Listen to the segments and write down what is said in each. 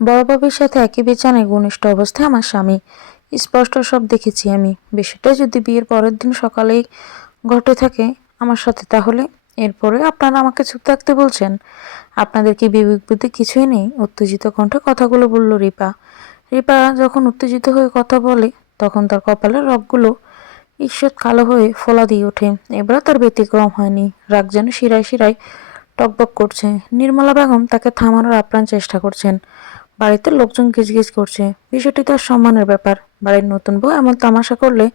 বড় বাবুর সাথে একই বিছানায় ঘনিষ্ঠ অবস্থায় আমার স্বামী। স্পষ্ট সব দেখেছি আমি। বিষয়টা যদি বিয়ের পরের দিন সকালেই ঘটে থাকে আমার সাথে, তাহলে এরপরে আপনারা আমাকে চুপ থাকতে বলছেন? আপনাদের কি বিবেক বুদ্ধি কিছুই নেই? উত্তেজিত কণ্ঠে কথাগুলো বলল রিপা। রিপা যখন উত্তেজিত হয়ে কথা বলে তখন তার কপালের রগগুলো ঈষৎ কালো হয়ে ফোলা দিয়ে ওঠে। এবার তার ব্যতিক্রম হয়নি। রাগ যেন শিরায় শিরায় টকবক করছে। নির্মলা বেগম তাকে থামানোর আপ্রাণ চেষ্টা করছেন। বাড়িতে লোকজন গিজগিজ করছে। বিষয়টি তার সম্মানের ব্যাপার। বাড়ির নতুন বউ এমন তামাশা করলে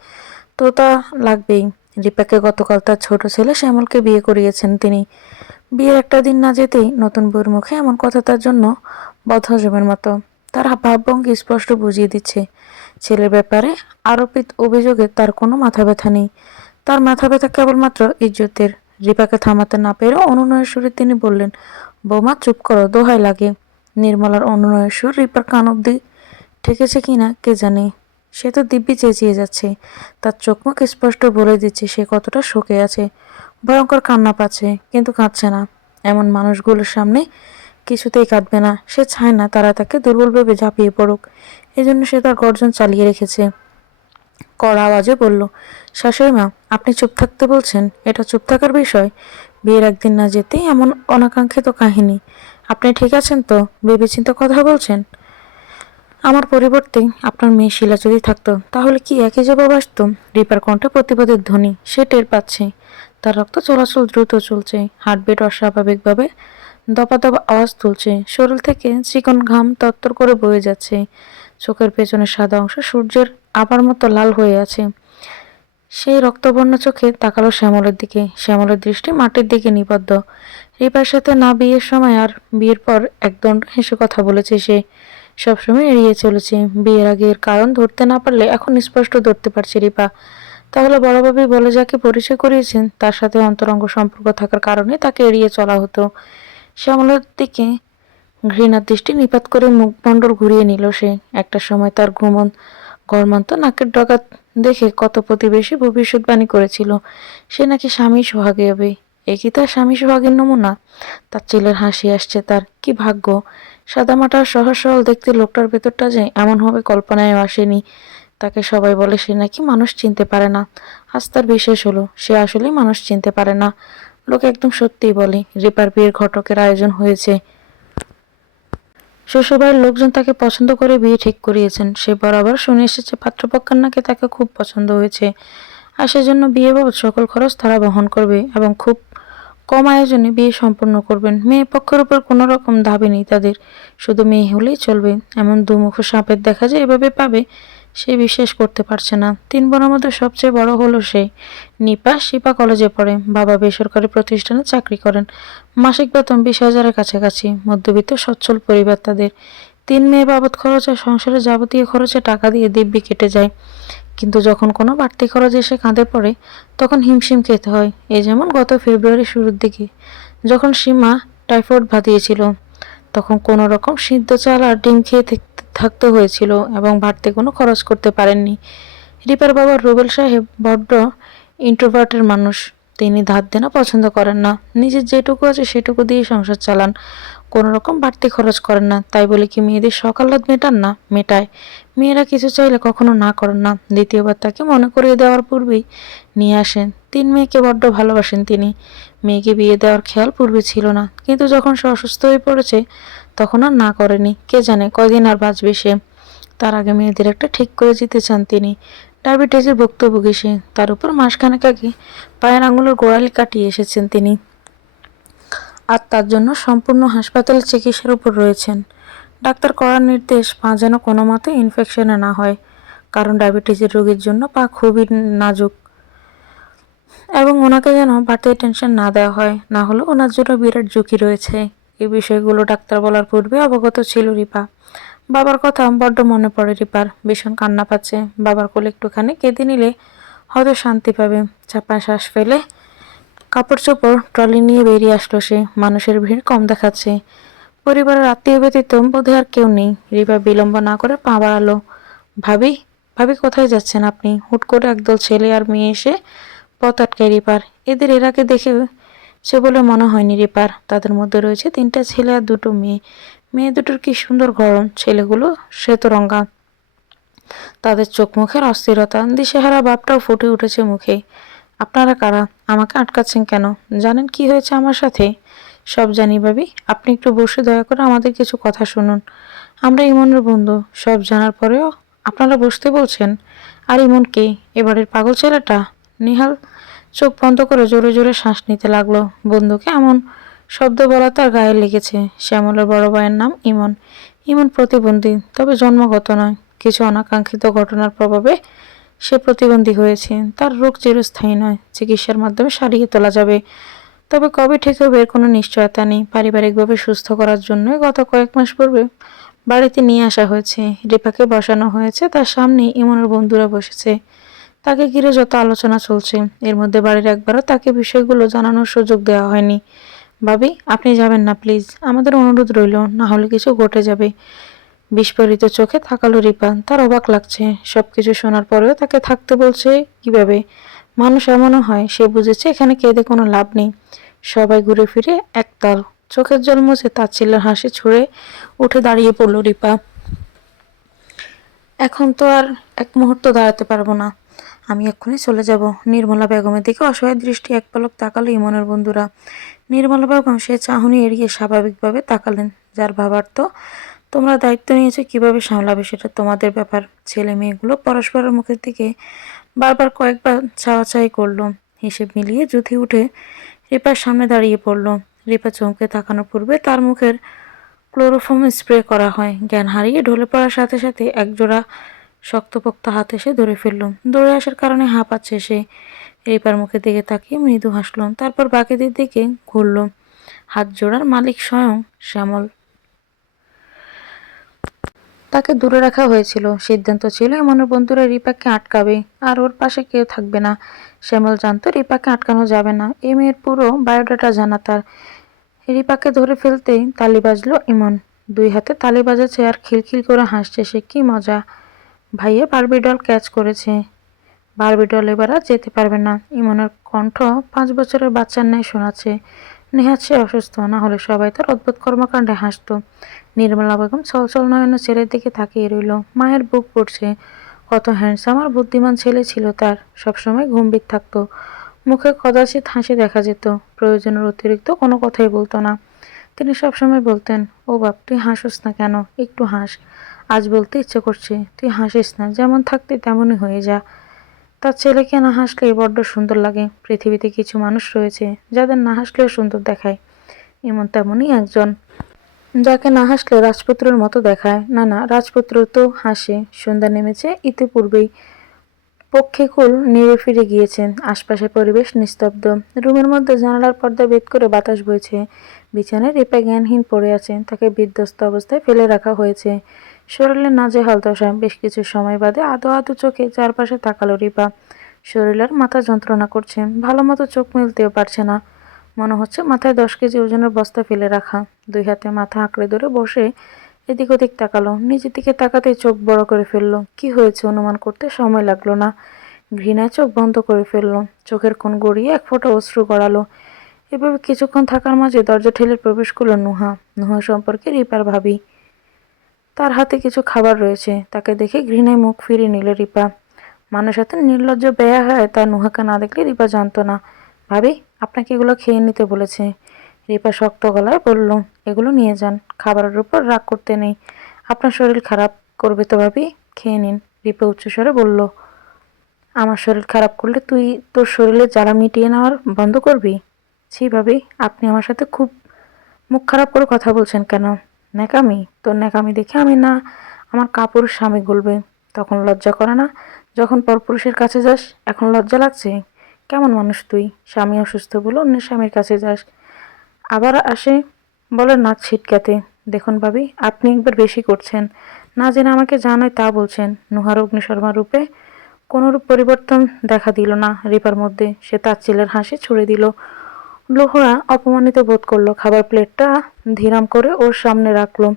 তো তা লাগবেই। রিপাকে গতকাল তার ছোট ছেলে শ্যামলকে বিয়ে করিয়েছেন তিনি। বিয়ের একটা দিন না যেতেই নতুন বউয়ের মুখে এমন কথা তার জন্য বদহজমের মতো। তার ভাবভঙ্গি স্পষ্ট বুঝিয়ে দিচ্ছে ছেলের ব্যাপারে আরোপিত অভিযোগে তার কোনো মাথা ব্যথা নেই। তার মাথা ব্যথা কেবলমাত্র ইজ্জতের। রিপাকে থামাতে না পেরে অনুনয়ের সুরে তিনি বললেন, বৌমা চুপ করো, দোহাই লাগে। নির্মলার অনুনয়ের সুর রিপার কান অব্দি ঠেকেছে কিনা কে জানে। সে তো দিব্যি চেঁচিয়ে যাচ্ছে। তার চোখ মুখ স্পষ্ট বলে দিচ্ছে সে কতটা শোকে আছে। ভয়ঙ্কর কান্না পাচ্ছে, কিন্তু কাঁদছে না। এমন মানুষগুলোর সামনে কিছুতেই কাঁদবে না। সে চায় না তারা তাকে দুর্বল ভেবে ঝাঁপিয়ে পড়ুক। এজন্য সে তার গর্জন চালিয়ে রেখেছে। কড়া আওয়াজে বলল, শাশুড়ি মা, আপনি চুপ থাকতে বলছেন? এটা চুপ থাকার বিষয়? বিয়ের একদিন না যেতেই এমন অনাকাঙ্ক্ষিত কাহিনী। আপনি ঠিক আছেন তো? ভেবেচিন্তে কথা বলছেন? আমার পরিবর্তে আপনার মেয়ে শিলা যদি থাকতো, তাহলে কি একই জবাব আসতো? রিপার কণ্ঠে প্রতিবাদের ধ্বনি। সে টের পাচ্ছে তার রক্ত চলাচল দ্রুত চলছে। হার্টবিট অস্বাভাবিকভাবে দপা দপা আওয়াজ তুলছে। শরীর থেকে চিকন ঘাম তত্তর করে বয়ে যাচ্ছে। চোখের পেছনে সাদা অংশ সূর্যের আবার মতো লাল হয়ে আছে। সেই রক্তবর্ণ চোখে তাকালো শ্যামলের দিকে। শ্যামলের দৃষ্টি মাটির দিকে নিবদ্ধ। রিপার সাথে না বিয়ের সময় আর বিয়ের পর একদণ্ড হেসে কথা বলেছে সে। সবসময় এড়িয়ে চলেছে। বিয়ের আগে এর কারণ ধরতে না পারলে এখন স্পষ্ট ধরতে পারছে রিপা। তাহলে বড় ভাবি বলে যাকে পরিচয় করিয়েছেন তার সাথে অন্তরঙ্গ সম্পর্ক থাকার কারণে তাকে এড়িয়ে চলা হতো। শ্যামলের দিকে ঘৃণার দৃষ্টি নিপাত করে মুখমণ্ডল ঘুরিয়ে নিল সে। একটা সময় তার ঘরমন্ত নাকের ডগা দেখে কত প্রতিবেশী ভবিষ্যৎবাণী করেছিল সে নাকি স্বামী সোহাগী হবে। এ কি তার স্বামী সোহাগের নমুনা? তার ছেলের হাসি আসছে। তার কি ভাগ্য! সাদামাটা সহজ সরল দেখতে লোকটার ভেতরটা যে এমন হবে কল্পনায়ও আসেনি। তাকে সবাই বলে সে নাকি মানুষ চিনতে পারে না। আজ তার বিশেষ হলো, সে আসলেই মানুষ চিনতে পারে না। লোক একদম সত্যিই বলে রিপার বিয়ের ঘটকের আয়োজন হয়েছে। শ্বশুরবাড়ির লোকজন তাকে পছন্দ করে বিয়ে ঠিক করিয়েছেন। সে বরাবর শুনে এসেছে পাত্রপক্ষের নাকি তাকে খুব পছন্দ হয়েছে। আর সেজন্য বিয়ে বাবদ সকল খরচ তারা বহন করবে এবং খুব কম আয়োজনে বিয়ে সম্পন্ন করবেন। মেয়ে পক্ষের উপর কোনো রকম দাবি নেই তাদের। শুধু মেয়ে হলেই চলবে। এমন দুমুখো সাপের দেখা যে এভাবে পাবে সে বিশ্বাস করতে পারছে না। 3 বোনের মধ্যে সবচেয়ে বড় হলো সে। নিপা শিপা কলেজে পড়ে। বাবা বেসরকারি প্রতিষ্ঠানে চাকরি করেন। মাসিক বেতন 20,000-এর কাছাকাছি। মধ্যবিত্ত সচ্ছল পরিবার তাদের। 3 মেয়ে বাবদ খরচ আর সংসারের যাবতীয় খরচে টাকা দিয়ে দিব্যি কেটে যায়। কিন্তু যখন কোনো বাড়তি খরচ এসে কাঁধে পড়ে তখন হিমশিম খেতে হয়। এই যেমন গত ফেব্রুয়ারির শুরুর দিকে যখন সীমা টাইফয়েড বাঁধিয়েছিল, তখন কোনো রকম সিদ্ধ চাল আর ডিম খেয়ে থাকতে হয়েছিল এবং বাড়তি কোনো খরচ করতে পারেননি। রিপার বাবা রুবেল সাহেব বড্ড ইন্ট্রোভার্টের মানুষ। তিনি ধার দেনা পছন্দ করেন না। নিজের যেটুকু আছে সেটুকু দিয়ে সংসার চালান। কোনো রকম বাড়তি খরচ করেন না। তাই বলে কি মেয়েদের শখ আহ্লাদ মেটান না? মেটায়। মেয়েরা কিছু চাইলে কখনো না করেন না। দ্বিতীয়বার তাকে মনে করিয়ে দেওয়ার পূর্বেই নিয়ে আসেন। 3 মেয়েকে বড্ড ভালোবাসেন তিনি। মেয়েকে বিয়ে দেওয়ার খেয়াল পূর্বে ছিল না, কিন্তু যখন সে অসুস্থ হয়ে পড়েছে তখন আর না করেনি। কে জানে কয়দিন আর বাঁচবে সে। তার আগে মেয়েদের একটা ঠিক করে যেতে চান তিনি। ডায়াবেটিসের ভুক্তভোগী সে। তার উপর মাসখানেক আগে পায়ের আঙুলের গোড়ালি কাটিয়ে এসেছেন তিনি। আর তার জন্য সম্পূর্ণ হাসপাতালে চিকিৎসার উপর রয়েছেন। ডাক্তার করার নির্দেশ পা যেন কোনো মতে ইনফেকশনে না হয়, কারণ ডায়াবেটিসের রোগীর জন্য পা খুবই নাজুক। এবং ওনাকে যেন বাড়তি টেনশন না দেওয়া হয়, না হলে ওনার জন্য বিরাট ঝুঁকি রয়েছে। এই বিষয়গুলো ডাক্তার বলার পূর্বে অবগত ছিল রিপা। বাবার কথা বড্ড মনে পড়ে রিপার। ভীষণ কান্না পাচ্ছে। বাবার কোলে একটুখানি কেঁদে নিলে হয়তো শান্তি পাবে। চাপা শ্বাস ফেলে কাপড় চোপড় ট্রলি নিয়ে বেরিয়ে আসলো সে। মানুষের ভিড় কম দেখাচ্ছে। পরিবারের আত্মীয় ব্যতীত বোধহয় আর কেউ নেই। রিপা বিলম্ব না করে পা বাড়ালো। ভাবি, ভাবি কোথায় যাচ্ছেন আপনি? হুট করে একদল ছেলে আর মেয়ে এসে পথ আটকায় রিপার। এদের এর আগে দেখে সে বলে মনে হয়নি রিপার। তাদের মধ্যে রয়েছে 3টা ছেলে আর 2টো মেয়ে। মেয়ে দুটোর কি সুন্দর গরম, ছেলেগুলো শ্বেতরঙা। তাদের চোখ মুখের অস্থিরতা, দিশেহারা ভাবটাও ফুটে উঠেছে মুখে। আপনারা কারা? আমাকে আটকাচ্ছেন কেন? জানেন কি হয়েছে আমার সাথে? সব জানি ভাবি, আপনি একটু বসে দয়া করে আমাদের কিছু কথা শুনুন। আমরা ইমনের বন্ধু। সব জানার পরেও আপনারা বসতে বলছেন? আর ইমন কে? এবারের পাগল ছেলেটা? নিহাল চোখ বন্ধ করে জোরে জোরে শ্বাস নিতে লাগলো। বন্ধুকে এমন শব্দ বলা তার গায়ে লেগেছে। শ্যামলের বড় ভাইয়ের নাম ইমন। ইমন প্রতিবন্ধী, তবে জন্মগত নয়। কিছু অনাকাঙ্ক্ষিত ঘটনার প্রভাবে সে প্রতিবন্ধী হয়েছে। তার রোগ চিরস্থায়ী নয়, চিকিৎসার মাধ্যমে সারিয়ে তোলা যাবে। তবে কবে ঠিক হবে এর কোনো নিশ্চয়তা নেই। পারিবারিকভাবে সুস্থ করার জন্য গত কয়েক মাস পূর্বে বাড়িতে নিয়ে আসা হয়েছে। রিপাকে বসানো হয়েছে, তার সামনে ইমনের বন্ধুরা বসেছে। তাকে ঘিরে যত আলোচনা চলছে, এর মধ্যে বাড়ির একবারও তাকে বিষয়গুলো জানানোর সুযোগ দেওয়া হয়নি। ভাবি, আপনি যাবেন না প্লিজ, আমাদের অনুরোধ রইল, না হলে কিছু ঘটে যাবে। বিস্ফোরিত চোখে তাকালো রিপা। তার অবাক লাগছে, সবকিছু শোনার পরেও তাকে থাকতে বলছে কিভাবে। মানুষ এমনও হয়, সে বুঝেছে এখানে কেঁদে কোনো লাভ নেই। সবাই ঘুরে ফিরে একতাল। চোখের জল মুছে তাচ্ছিল্যের হাসি ছুঁড়ে উঠে দাঁড়িয়ে পড়ল রিপা। এখন তো আর এক মুহূর্ত দাঁড়াতে পারবো না, আমি এক্ষুনি চলে যাব। নির্মলা বেগমের দিকে অসহায় দৃষ্টি এক পলক তাকালো ইমনের বন্ধুরা। নির্মলা বেগম সে চাহনি এড়িয়ে স্বাভাবিকভাবে তাকালেন। যার ভাবার তো তোমরা দায়িত্ব নিয়েছো, কিভাবে সামলাবে সেটা তোমাদের ব্যাপার। ছেলে মেয়েগুলো পরস্পরের মুখের দিকে বারবার কয়েকবার চাওয়াচাই করলো। হিসেব মিলিয়ে জুথি উঠে রিপার সামনে দাঁড়িয়ে পড়ল। রিপা চমকে তাকানোর পূর্বে তার মুখের ক্লোরোফর্ম স্প্রে করা হয়। জ্ঞান হারিয়ে ঢলে পড়ার সাথে সাথে একজোড়া শক্তপোক্ত হাত এসে ধরে ফেলল। দৌড়ে আসার কারণে হাঁপাচ্ছে সে। রিপার মুখের দিকে তাকিয়ে মৃদু হাসল, তারপর বাকিদের দিকে ঘুরল। হাত জোড়ার মালিক স্বয়ং শ্যামল। তাকে দূরে রাখা হয়েছিল। সিদ্ধান্ত ছিল ইমনের বন্ধুরা রিপাকে আটকাবে, আর ওর পাশে কেউ থাকবে না। শ্যামল জানতো রিপাকে আটকানো যাবে না। এই মেয়ের পুরো বায়োডাটা জানা তার। রিপাকে ধরে ফেলতেই তালি বাজলো ইমন। দুই হাতে তালি বাজাচ্ছে আর খিলখিল করে হাসছে সে। কি মজা! ভাইয়া বারবি ডল ক্যাচ করেছে। বারবি ডল এবার আর যেতে পারবে না। ইমনের কণ্ঠ 5 বছরের বাচ্চার ন্যায় শোনাচ্ছে। নেহাত সে অসুস্থ, না হলে সবাই তার অদ্ভুত কর্মকাণ্ডে হাসত। নির্মলা বেগম ছলছল নয়নে ছেলের দিকে তাকিয়ে রইল। মায়ের বুক পড়ছে। কত হ্যান্ডসাম আর বুদ্ধিমান ছেলে ছিল তার। সবসময় গম্ভীর থাকতো, মুখে কদাচিৎ হাসি দেখা যেত। প্রয়োজনের অতিরিক্ত কোনো কথাই বলতো না। তিনি সবসময় বলতেন, ও বাপ, তুই হাসিস না কেন? একটু হাস, আজ বলতে ইচ্ছে করছে। তুই হাসিস না, যেমন থাকতে তেমনই হয়ে যা। তার ছেলেকে না হাসলেই বড্ড সুন্দর লাগে। পৃথিবীতে কিছু মানুষ রয়েছে যাদের না হাসলেও সুন্দর দেখায়। এমন তেমনই একজন, যাকে না হাসলে রাজপুত্রের মতো দেখায়। না না, রাজপুত্র তো হাসে। সন্ধ্যা নেমেছে ইতিপূর্বেই। পক্ষীকুল নেড়ে ফিরে গিয়েছেন। আশপাশের পরিবেশ নিস্তব্ধ। রুমের মধ্যে জানালার পর্দা ভেদ করে বাতাস বইছে। বিছানায় রিপা জ্ঞানহীন পড়ে আছেন। তাকে বিধ্বস্ত অবস্থায় ফেলে রাখা হয়েছে। শরীরে নাজেহাল দশা। বেশ কিছু সময় বাদে আদো আদো চোখে চারপাশে তাকালো রিপা। শরীরের মাথা যন্ত্রণা করছে, ভালো মতো চোখ মেলতেও পারছে না। মনে হচ্ছে মাথায় 10 কেজি ওজনের বস্তা ফেলে রাখা। দুই হাতে মাথা আঁকড়ে ধরে বসে এদিক ওদিক তাকালো। নিজের দিকে তাকাতেই চোখ বড় করে ফেললো। কি হয়েছে অনুমান করতে সময় লাগলো না। ঘৃণায় চোখ বন্ধ করে ফেললো। চোখের কোণ গড়িয়ে এক ফোঁটা অশ্রু গড়ালো। এভাবে কিছুক্ষণ থাকার মাঝে দরজা ঠেলে প্রবেশ করলো নুহা। নুহা সম্পর্কে রিপার ভাবি। তার হাতে কিছু খাবার রয়েছে। তাকে দেখে ঘৃণায় মুখ ফিরিয়ে নিল রিপা। মানুষ এত নির্লজ্জ বেয়া হয় তা নুহাকে না দেখলে রিপা জানতো না। ভাবি, আপনাকে এগুলো খেয়ে নিতে বলেছে। রিপা শক্ত গলায় বলল, এগুলো নিয়ে যান। খাবারের উপর রাগ করতে নেই। আপনার শরীর খারাপ করবে তো ভাবি, খেয়ে নিন। রিপা উচ্চস্বরে বলল, আমার শরীর খারাপ করলে তুই তোর শরীরে জ্বালা মিটিয়ে নেওয়ার বন্ধ করবি? ছি ভাবি, আপনি আমার সাথে খুব মুখ খারাপ করে কথা বলছেন কেন? ন্যাকামি? তোর ন্যাকামি দেখে আমি না আমার কাপুরুষ স্বামী গলবে। তখন লজ্জা করে না যখন পরপুরুষের কাছে যাস? এখন লজ্জা লাগছে? কেমন মানুষ তুই? স্বামী অসুস্থ বলে অন্য স্বামীর কাছে যাস, আবার আসে বলে নাক ছিটকাতে। দেখুন ভাবি, আপনি একবার বেশি করছেন। না জেনে আমাকে যা নয় তা বলছেন। নুহার অগ্নিশর্মা রূপে কোনরূপ পরিবর্তন দেখা দিল না রিপার মধ্যে। সে তাচ্ছিল্যের হাসি ছুড়ে দিল। লোহরা অপমানিত বোধ করলো। খাবার প্লেটটা ধীরাম করে ওর সামনে রাখলো।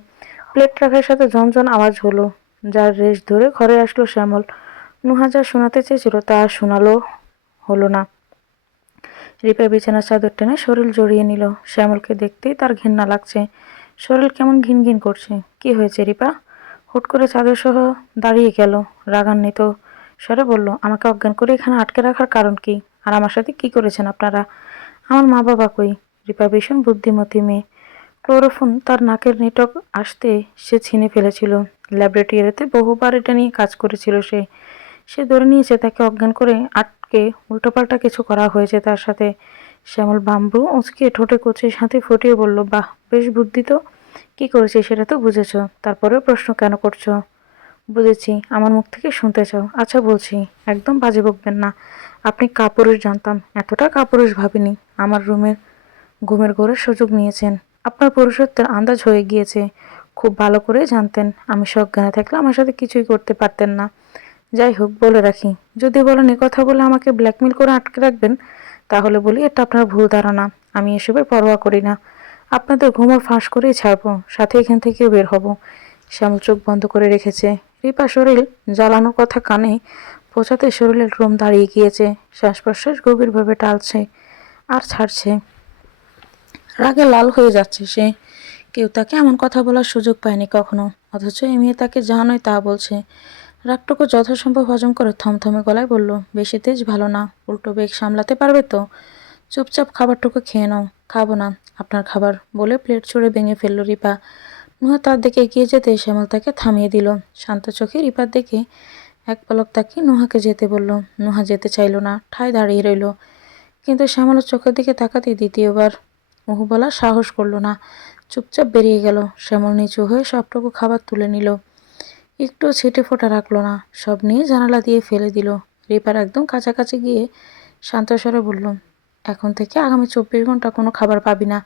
প্লেট রাখার সাথে ঝনঝন আওয়াজ হলো। যার রেশ ধরে ঘরে আসলো শ্যামল। নুহা যা শোনাতে চেয়েছিল তা আর শোনালো হলো না। রিপা বিছানার চাদর টেনে শরীর জড়িয়ে নিল। শ্যামলকে দেখতেই তার ঘেন্না লাগছে। শরীর কেমন ঘিন ঘিন করছে। কি হয়েছে রিপা? হুট করে চাদর সহ দাঁড়িয়ে গেল। রাগান্বিত স্বরে বলল, আমাকে অজ্ঞান করে এখানে আটকে রাখার কারণ কি? আর আমার সাথে কি করেছেন আপনারা? আমার মা বাবা কই? রিপা ভীষণ বুদ্ধিমতী মেয়ে। ক্লোরোফোন তার নাকের নেটক আসতে সে ছিনে ফেলেছিল। ল্যাবরেটরিতে বহুবার এটা নিয়ে কাজ করেছিল সে। সে ধরে নিয়েছে তাকে অজ্ঞান করে আটকে উল্টোপাল্টা কিছু করা হয়েছে তার সাথে। শ্যামল বাম্বু উঁচকে ঠোঁটে কচির সাথে ফুটিয়ে বলল, বাহ, বেশ বুদ্ধি তো। কি করেছে সেটা তো বুঝেছ, তারপরেও প্রশ্ন কেন করছো? বুঝেছি, আমার মুখ থেকে শুনতে চাও। আচ্ছা বলছি, একদম বাজে বকবেন না। আপনি কাপুরুষ জানতাম, এতটা কাপুরুষ ভাবিনি। আমার ঘুমের ঘোরের সুযোগ নিয়েছেন। আপনার পুরুষত্বের আন্দাজ হয়ে গিয়েছে। খুব ভালো করে জানতেন আমি সজ্ঞানে থাকলে আমার সাথে কিছুই করতে পারতেন না। যাই হোক, বলে রাখি, যদি বলেন কথা বলে আমাকে ব্ল্যাকমেল করে আটকে রাখবেন, তাহলে বলি এটা আপনার ভুল ধারণা। আমি এসবের পরোয়া করি না। আপনাদের ঘুমো ফাঁস করেই ছাড়বো, সাথে এখান থেকেও বের হব। শ্যামল চোখ বন্ধ করে রেখেছে। রিপা শরীর জ্বালানোর কথা কানে পৌঁছাতে শরীরের রোম দাঁড়িয়ে গিয়েছে। শ্বাস প্রশ্বাস গভীরভাবে টালছে আর ছাড়ছে। রাগে লাল হয়ে যাচ্ছে সে। কেউ তাকে এমন কথা বলার সুযোগ পায়নি কখনো, অথচ এই মেয়ে তাকে যা নয় তা বলছে। রাগটুকু যথাসম্ভব হজম করে থমথমে গলায় বলল, বেশি তেজ ভালো না, উল্টো বেগ সামলাতে পারবে তো? চুপচাপ খাবারটুকু খেয়ে নাও। খাবো না আপনার খাবার, বলে প্লেট ছুঁড়ে ভেঙে ফেলল রিপা। নুহা তার দিকে এগিয়ে যেতে শ্যামল তাকে থামিয়ে দিল। শান্ত চোখে রিপার দিকে এক পলক তাকিয়ে নুহাকে যেতে বলল। নুহা যেতে চাইল না, ঠায় দাঁড়িয়ে রইল। কিন্তু শ্যামলের চোখের দিকে তাকাতেই দ্বিতীয়বার উহু বলার সাহস করল না, চুপচাপ বেরিয়ে গেল। শ্যামল নিচু হয়ে সবটুকু খাবার তুলে নিল, একটু ছিটে ফোঁটা রাখলো না, সব নিয়ে জানালা দিয়ে ফেলে দিল। রিপার একদম কাছাকাছি গিয়ে শান্ত স্বরে বলল, এখন থেকে আগামী 24 ঘন্টা কোনো খাবার পাবি না।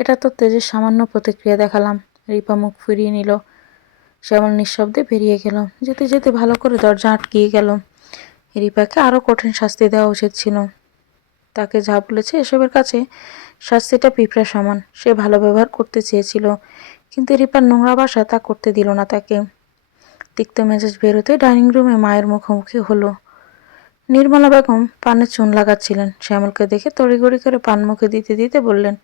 এটা তো তেজের সামান্য প্রতিক্রিয়া দেখালাম। রিপা মুখ ফিরিয়ে নিল। শ্যামল নিঃশব্দে বেরিয়ে গেল। যেতে যেতে ভালো করে দরজা আটকিয়ে গেল। রিপাকে আরও কঠিন শাস্তি দেওয়া উচিত ছিল। তাকে যা বলেছে এসবের কাছে শাস্তিটা পিঁপড়া সমান। সে ভালো ব্যবহার করতে চেয়েছিল, কিন্তু রিপার নোংরা বাসা তা করতে দিল না তাকে। তিক্ত মেজাজ বেরোতে ডাইনিং রুমে মায়ের মুখোমুখি হলো। নির্মলা বেগম পানে চুন লাগাচ্ছিলেন। শ্যামলকে দেখে তড়িঘড়ি করে পান মুখে দিতে দিতে বললেন,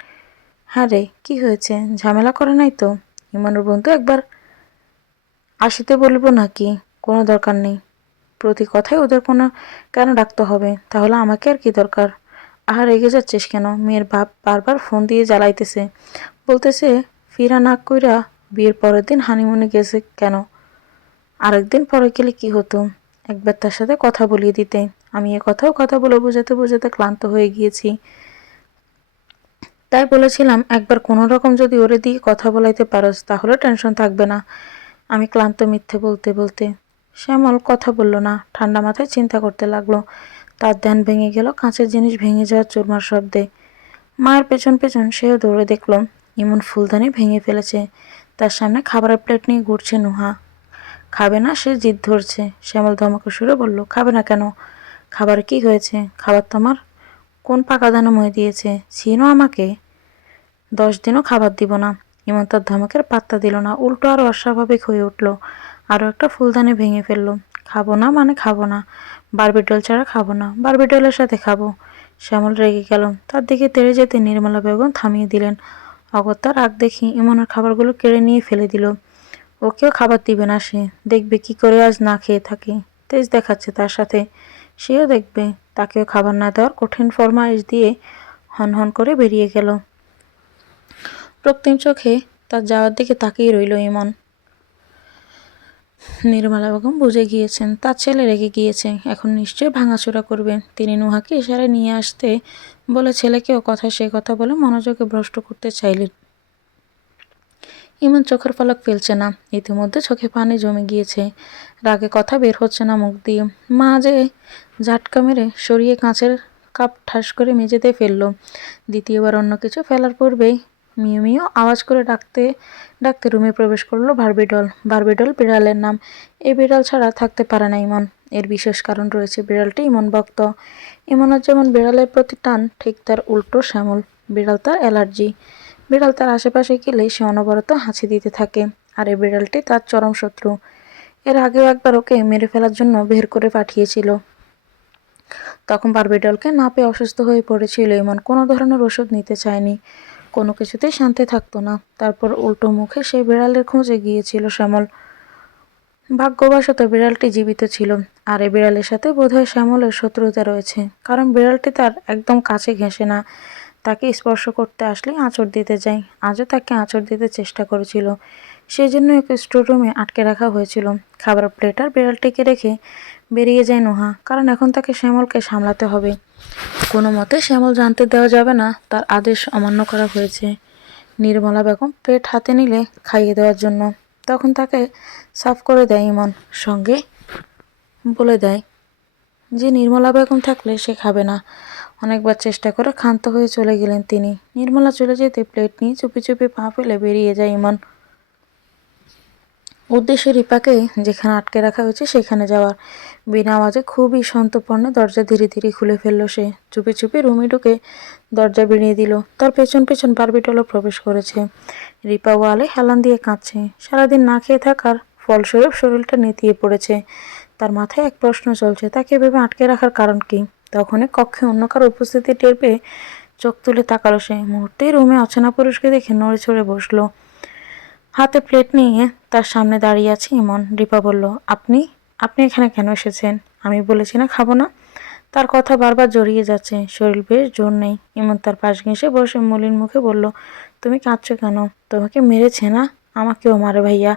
হ্যাঁ রে, কি হয়েছে? ঝামেলা করে নাই তো? ইমনের বন্ধু একবার আসিতে বলবো নাকি? কোনো দরকার নেই। প্রতি কথায় ওদের কোনো কেন ডাকতে হবে? তাহলে আমাকে আর কি দরকার? আহা, রেগে যাচ্ছিস কেন? মেয়ের বাপ বারবার ফোন দিয়ে জ্বালাইতেছে, বলতেছে ফিরা না কইরা বিয়ের পরের দিন হানিমুনে গেছে কেন? আরেকদিন পরে গেলে কি হতো? একবার তার সাথে কথা বলিয়ে দিতে। আমি কথা বলে বোঝাতে বোঝাতে ক্লান্ত হয়ে গিয়েছি। তাই বলেছিলাম একবার কোনো রকম যদি ওরে দিয়ে কথা বলাইতে পারস তাহলে টেনশন থাকবে না। আমি ক্লান্ত মিথ্যে বলতে বলতে। শ্যামল কথা বলল না, ঠান্ডা মাথায় চিন্তা করতে লাগলো। তার ধ্যান ভেঙে গেল কাঁচের জিনিস ভেঙে যাওয়ার চুরমার শব্দে। মায়ের পেছন পেছন সেও দৌড়ে দেখল ইমন ফুলদানি ভেঙে ফেলেছে। তার সামনে খাবারের প্লেট নিয়ে ঘুরছে নুহা। খাবে না সে জিদ ধরছে। শ্যামল ধমকে সুরে বলল, খাবে না কেন? খাবারে কি হয়েছে? খাবার তো আমার। কোন পাকা দানা মই দিয়েছে? চিনো আমাকে? 10 দিনও খাবার দিব না। ইমন তার ধমকের পাত্তা দিল না, উল্টো আরো অস্বাভাবিক হয়ে উঠল। আরো একটা ফুলদানি ভেঙে ফেললো। খাবো না মানে খাবো না। বারবি ডল ছাড়া খাবো না। বারবি ডলের সাথে খাবো। শ্যামল রেগে গেল। তার দিকে তেড়ে যেতে নির্মলা বেগম থামিয়ে দিলেন। অগত্যা রাগ দেখি ইমনের খাবারগুলো কেড়ে নিয়ে ফেলে দিল। ওকেও খাবার দিবে না সে। দেখবে কি করে আজ না খেয়ে থাকে। তেজ দেখাচ্ছে তার সাথে। সেও দেখবে। তাকেও খাবার না দেওয়ার কঠিন ফরমাইশ দিয়ে হনহন করে বেরিয়ে গেল। রক্তিম চোখে তার যাওয়ার দিকে তাকিয়ে রইল ইমন। নির্মলা বেগম বুঝে গিয়েছেন তার ছেলে রেগে গিয়েছে, এখন নিশ্চয়ই ভাঙাচোরা করবে। তিনি নুহাকে ইশারায় নিয়ে আসতে বলে ছেলেকেও কথা সে কথা বলে মনোযোগে ভ্রষ্ট করতে চাইলেন। ইমন চোখের পলক ফেলছে না। ইতিমধ্যে চোখে পানি জমে গিয়েছে। রাগে কথা বের হচ্ছে না মুখ দিয়ে। মা যে ঝাটকা মেরে সরিয়ে কাঁচের কাপ ঠাস করে মেঝেতে ফেলল। দ্বিতীয়বার অন্য কিছু ফেলার পূর্বেই মিউ মিউ আওয়াজ করে ডাকতে ডাকতে রুমে প্রবেশ করলো বারবিডল। বারবিডল বিড়ালের নাম। এই বিড়াল ছাড়া থাকতে পারে না ইমন। এর বিশেষ কারণ রয়েছে। বিড়ালটি ইমন ভক্ত। ইমনের যেমন বিড়ালের প্রতি টান, ঠিক তার উল্টো শ্যামল। বিড়াল তার অ্যালার্জি। বিড়াল তার আশেপাশে গেলে সে অনবরত হাঁচি দিতে থাকে। আর এই বিড়ালটি তার চরম শত্রু। এর আগেও একবার ওকে মেরে ফেলার জন্য বের করে পাঠিয়েছিল। তখন বারবিডলকে না পেয়ে অসুস্থ হয়ে পড়েছিল ইমন। কোনো ধরনের ওষুধ নিতে চায়নি। কোনো কিছুতেই শান্তি থাকতো না। তারপর উল্টো মুখে সেই বিড়ালের খোঁজে গিয়েছিল শ্যামল। ভাগ্যবশত বিড়ালটি জীবিত ছিল, আর এই বিড়ালের সাথে বোধহয় শ্যামলের শত্রুতা রয়েছে, কারণ বিড়ালটি তার একদম কাছে ঘেঁষে না, তাকে স্পর্শ করতে আসলে আঁচড় দিতে যায়। আজও তাকে আঁচড় দিতে চেষ্টা করেছিল, সেই জন্য ওকে স্টোররুমে আটকে রাখা হয়েছিল। খাবার প্লেট আর বিড়ালটিকে রেখে বেরিয়ে যায় নুহা, কারণ এখন তাকে শ্যামলকে সামলাতে হবে। কোনো মতে শ্যামল জানতে দেওয়া যাবে না তার আদেশ অমান্য করা হয়েছে। নির্মলা বেগম প্লেট হাতে নিলে খাইয়ে দেওয়ার জন্য, তখন তাকে সাফ করে দেয় ইমন, সঙ্গে বলে দেয় যে নির্মলা বেগম থাকলে সে খাবে না। অনেকবার চেষ্টা করে ক্ষান্ত হয়ে চলে গেলেন তিনি। নির্মলা চলে যেতে প্লেট নিয়ে চুপি চুপি পা ফেলে বেরিয়ে যায় ইমন, উদ্দেশ্য রিপাকে যেখানে আটকে রাখা হয়েছে সেখানে যাওয়ার। বিনা আওয়াজে খুবই সন্তর্পণে দরজা ধীরে ধীরে খুলে ফেললো সে। চুপি চুপি রুমে ঢুকে দরজা বেরিয়ে দিল। তার পেছন পেছন বারবিটলও প্রবেশ করেছে। রিপা ওয়ালে হেলান দিয়ে কাঁদছে। সারাদিন না খেয়ে থাকার ফলস্বরূপ শরীরটা নেতিয়ে পড়েছে। তার মাথায় এক প্রশ্ন চলছে, তাকে এভাবে আটকে রাখার কারণ কি? তখনই কক্ষে অন্য কারো উপস্থিতি টের পেয়ে চোখ তুলে তাকালো সে। মুহূর্তেই রুমে অচেনা পুরুষকে দেখে নড়ে চড়ে বসলো। হাতে প্লেট নিয়ে তার সামনে দাঁড়িয়ে আছে ইমন। রিপা বলল, আপনি আপনি এখানে কেন এসেছেন? আমি বলেছি না খাবো না। তার কথা বারবার জড়িয়ে যাচ্ছে, শরীর বেশ জোর নেই। ইমন তার পাশ ঘেঁষে বসে মলিন মুখে বলল, তুমি কাঁদছো কেন? তোমাকে মেরেছে না? আমাকেও মারে ভাইয়া,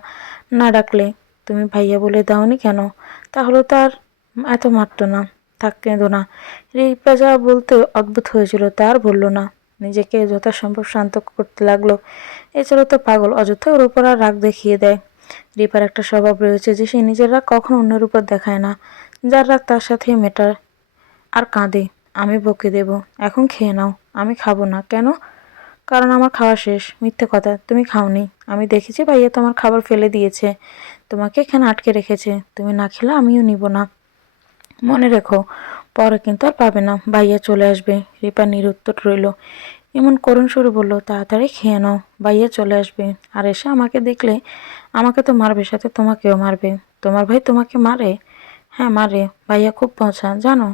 না ডাকলে। তুমি ভাইয়া বলে দাওনি কেন? তাহলে তো আর এত মারতো না। থাক, কেঁদো না। রিপা যা বলতে অদ্ভুত হয়েছিল তা আর বলল না, নিজেকে যথাসম্ভব শান্ত করতে লাগলো। এছাড়া তো পাগল, অযথা ওর উপর আর রাগ দেখিয়ে দেয়। রিপার একটা স্বভাব রয়েছে যে সে নিজের রাগ কখনো অন্যের উপর দেখায় না। যার রাগ তার সাথেই মেটায় আর কাঁদে। আমি বকে দেব, এখন খেয়ে নাও। আমি খাবো না। কেন? কারণ আমার খাওয়া শেষ। মিথ্যে কথা, তুমি খাওনি। আমি দেখেছি ভাইয়া তোমার খাবার ফেলে দিয়েছে, তোমাকে এখানে আটকে রেখেছে। তুমি না খেলে আমিও নিব না। মনে রেখো, পরে কিন্তু আর পাবে না। ভাইয়া চলে আসবে। রিপা নিরুত্তর রইল। এমন করুণ সুরে বলল, তাড়াতাড়ি খেয়ে নাও, ভাইয়া চলে আসবে। আর এসে আমাকে দেখলে আমাকে তো মারবে, সাথে তোমাকেও মারবে। তোমার ভাই তোমাকে মারে? হ্যাঁ মারে, ভাইয়া খুব পচা জানো।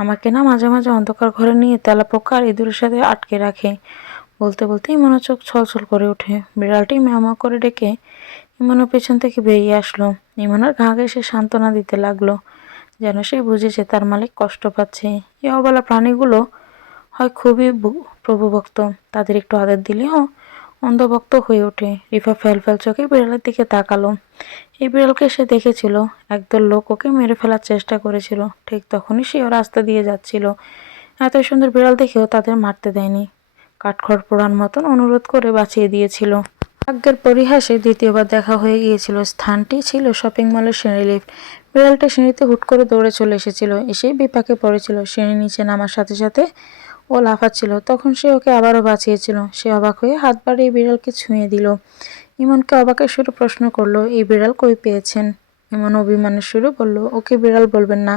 আমাকে না মাঝে মাঝে অন্ধকার ঘরে নিয়ে তেলাপোকা আর ইঁদুরের সাথে আটকে রাখে। বলতে বলতে ইমনের চোখ ছলছল করে ওঠে। বিড়ালটি ম্যাও করে ডেকে ইমনের পেছন থেকে বেরিয়ে আসলো। ইমনের ঘা ঘেঁষে সান্ত্বনা দিতে লাগলো, যেন সে বুঝেছে তার মালিক কষ্ট পাচ্ছে। এই অবলা প্রাণীগুলো হয় খুবই প্রভুভক্ত, তাদের একটু আদর দিলেও অন্ধভক্ত হয়ে ওঠে। রিফা ফ্যাল ফ্যাল চোখে বিড়ালের দিকে তাকালো। এই বিড়ালকে সে দেখেছিল, একদল লোক ওকে মেরে ফেলার চেষ্টা করেছিল। ঠিক তখনই সেও রাস্তা দিয়ে যাচ্ছিল। এত সুন্দর বিড়াল দেখেও তাদের মারতে দেয়নি, কাঠখড় পোড়ার মতন অনুরোধ করে বাঁচিয়ে দিয়েছিল। ভাগ্যের পরিহাসে দ্বিতীয়বার দেখা হয়ে গিয়েছিল। স্থানটি ছিল শপিং মলের সিঁড়ি লিফট। বিড়ালটা সিঁড়িতে হুট করে দৌড়ে চলে এসেছিল, এসেই বিপাকে পড়েছিল। সিঁড়ি নিচে নামার সাথে সাথে ও লাফাচ্ছিল। তখন সে ওকে আবারও বাঁচিয়েছিল। সে অবাক হয়ে হাত বাড়িয়ে বিড়ালকে ছুঁয়ে দিল। ইমনকে অবাকের সুরে প্রশ্ন করলো, এই বিড়াল কই পেয়েছেন? ইমন অভিমানের সুরে বলল, ওকে বিড়াল বলবেন না,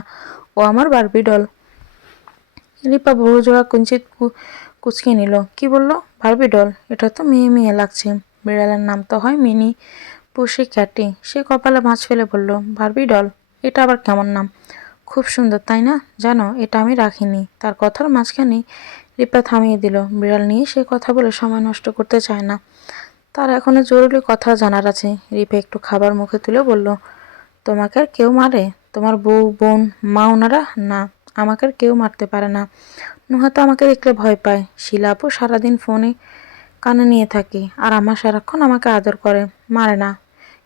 ও আমার বারবি ডল। রিপা বহু জোড়া কুঞ্চিত কুচকে নিল। কি বললো? Barbie doll? এটা তো মেয়ে মেয়ে লাগছে। বিড়ালের নাম তো হয় মিনি পুষি ক্যাটি। সে কপালে ভাঁজ ফেলে বলল, বারবি ডল? এটা আবার কেমন নাম? খুব সুন্দর তাই না? জানো, এটা আমি রাখিনি। তার কথার মাঝখানে রিপা থামিয়ে দিল। বিড়াল নিয়ে সে কথা বলে সময় নষ্ট করতে চায় না, তার এখনো জরুরি কথা জানার আছে। রিপা একটু খাবার মুখে তুলে বলল, তোমাকে আর কেউ মারে? তোমার বউ, বোন, মা ওনারা? না, আমাকে আর কেউ মারতে পারে না। নুহা তো আমাকে দেখলে ভয় পায়। শিলা আপু সারাদিন ফোনে কানে নিয়ে থাকে, আর আমার সারাক্ষণ আমাকে আদর করে, মারে না।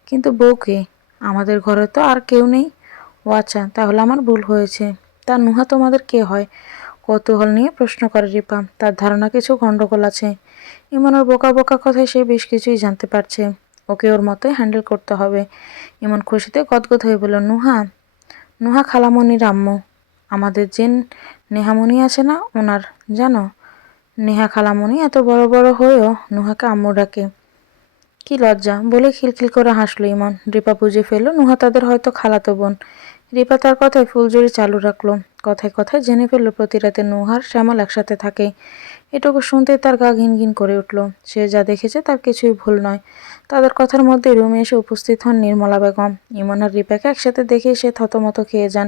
কিন্তু বউকে? আমাদের ঘরে তো আর কেউ নেই। ও আচ্ছা, তাহলে আমার ভুল হয়েছে। তা নুহা তোমাদের কে হয়? কৌতূহল নিয়ে প্রশ্ন করে রিপা। তার ধারণা কিছু গন্ডগোল আছে। ইমনের বোকা বোকা কথায় সে বেশ কিছুই জানতে পারছে। ওকে ওর মতোই হ্যান্ডেল করতে হবে। ইমন খুশিতে গদগদ হয়ে বলল, নুহা? নুহা খালামণির আম্মু। আমাদের যে নেহামণি আছে না, ওনার। জানো, নেহা খালামণি এত বড় বড় হয়েও নুহাকে আম্মু ডাকে। কি লজ্জা, বলে খিলখিল করে হাসলো ইমন। রিপা বুঝে ফেলল নুহা তাদের হয়তো খালাতো বোন। রিপা তার কথায় ফুলঝুরি চালু রাখলো। কথায় কথায় জেনে ফেললো প্রতি রাতে নুহার শ্যামল একসাথে থাকে। এটুকু শুনতে তার গা ঘিন ঘিন করে উঠল। সে যা দেখেছে তার কিছুই ভুল নয়। তাদের কথার মধ্যে রুমে এসে উপস্থিত হন নির্মলা বেগম। ইমন আর রিপাকে একসাথে দেখে সে থতমত খেয়ে যান।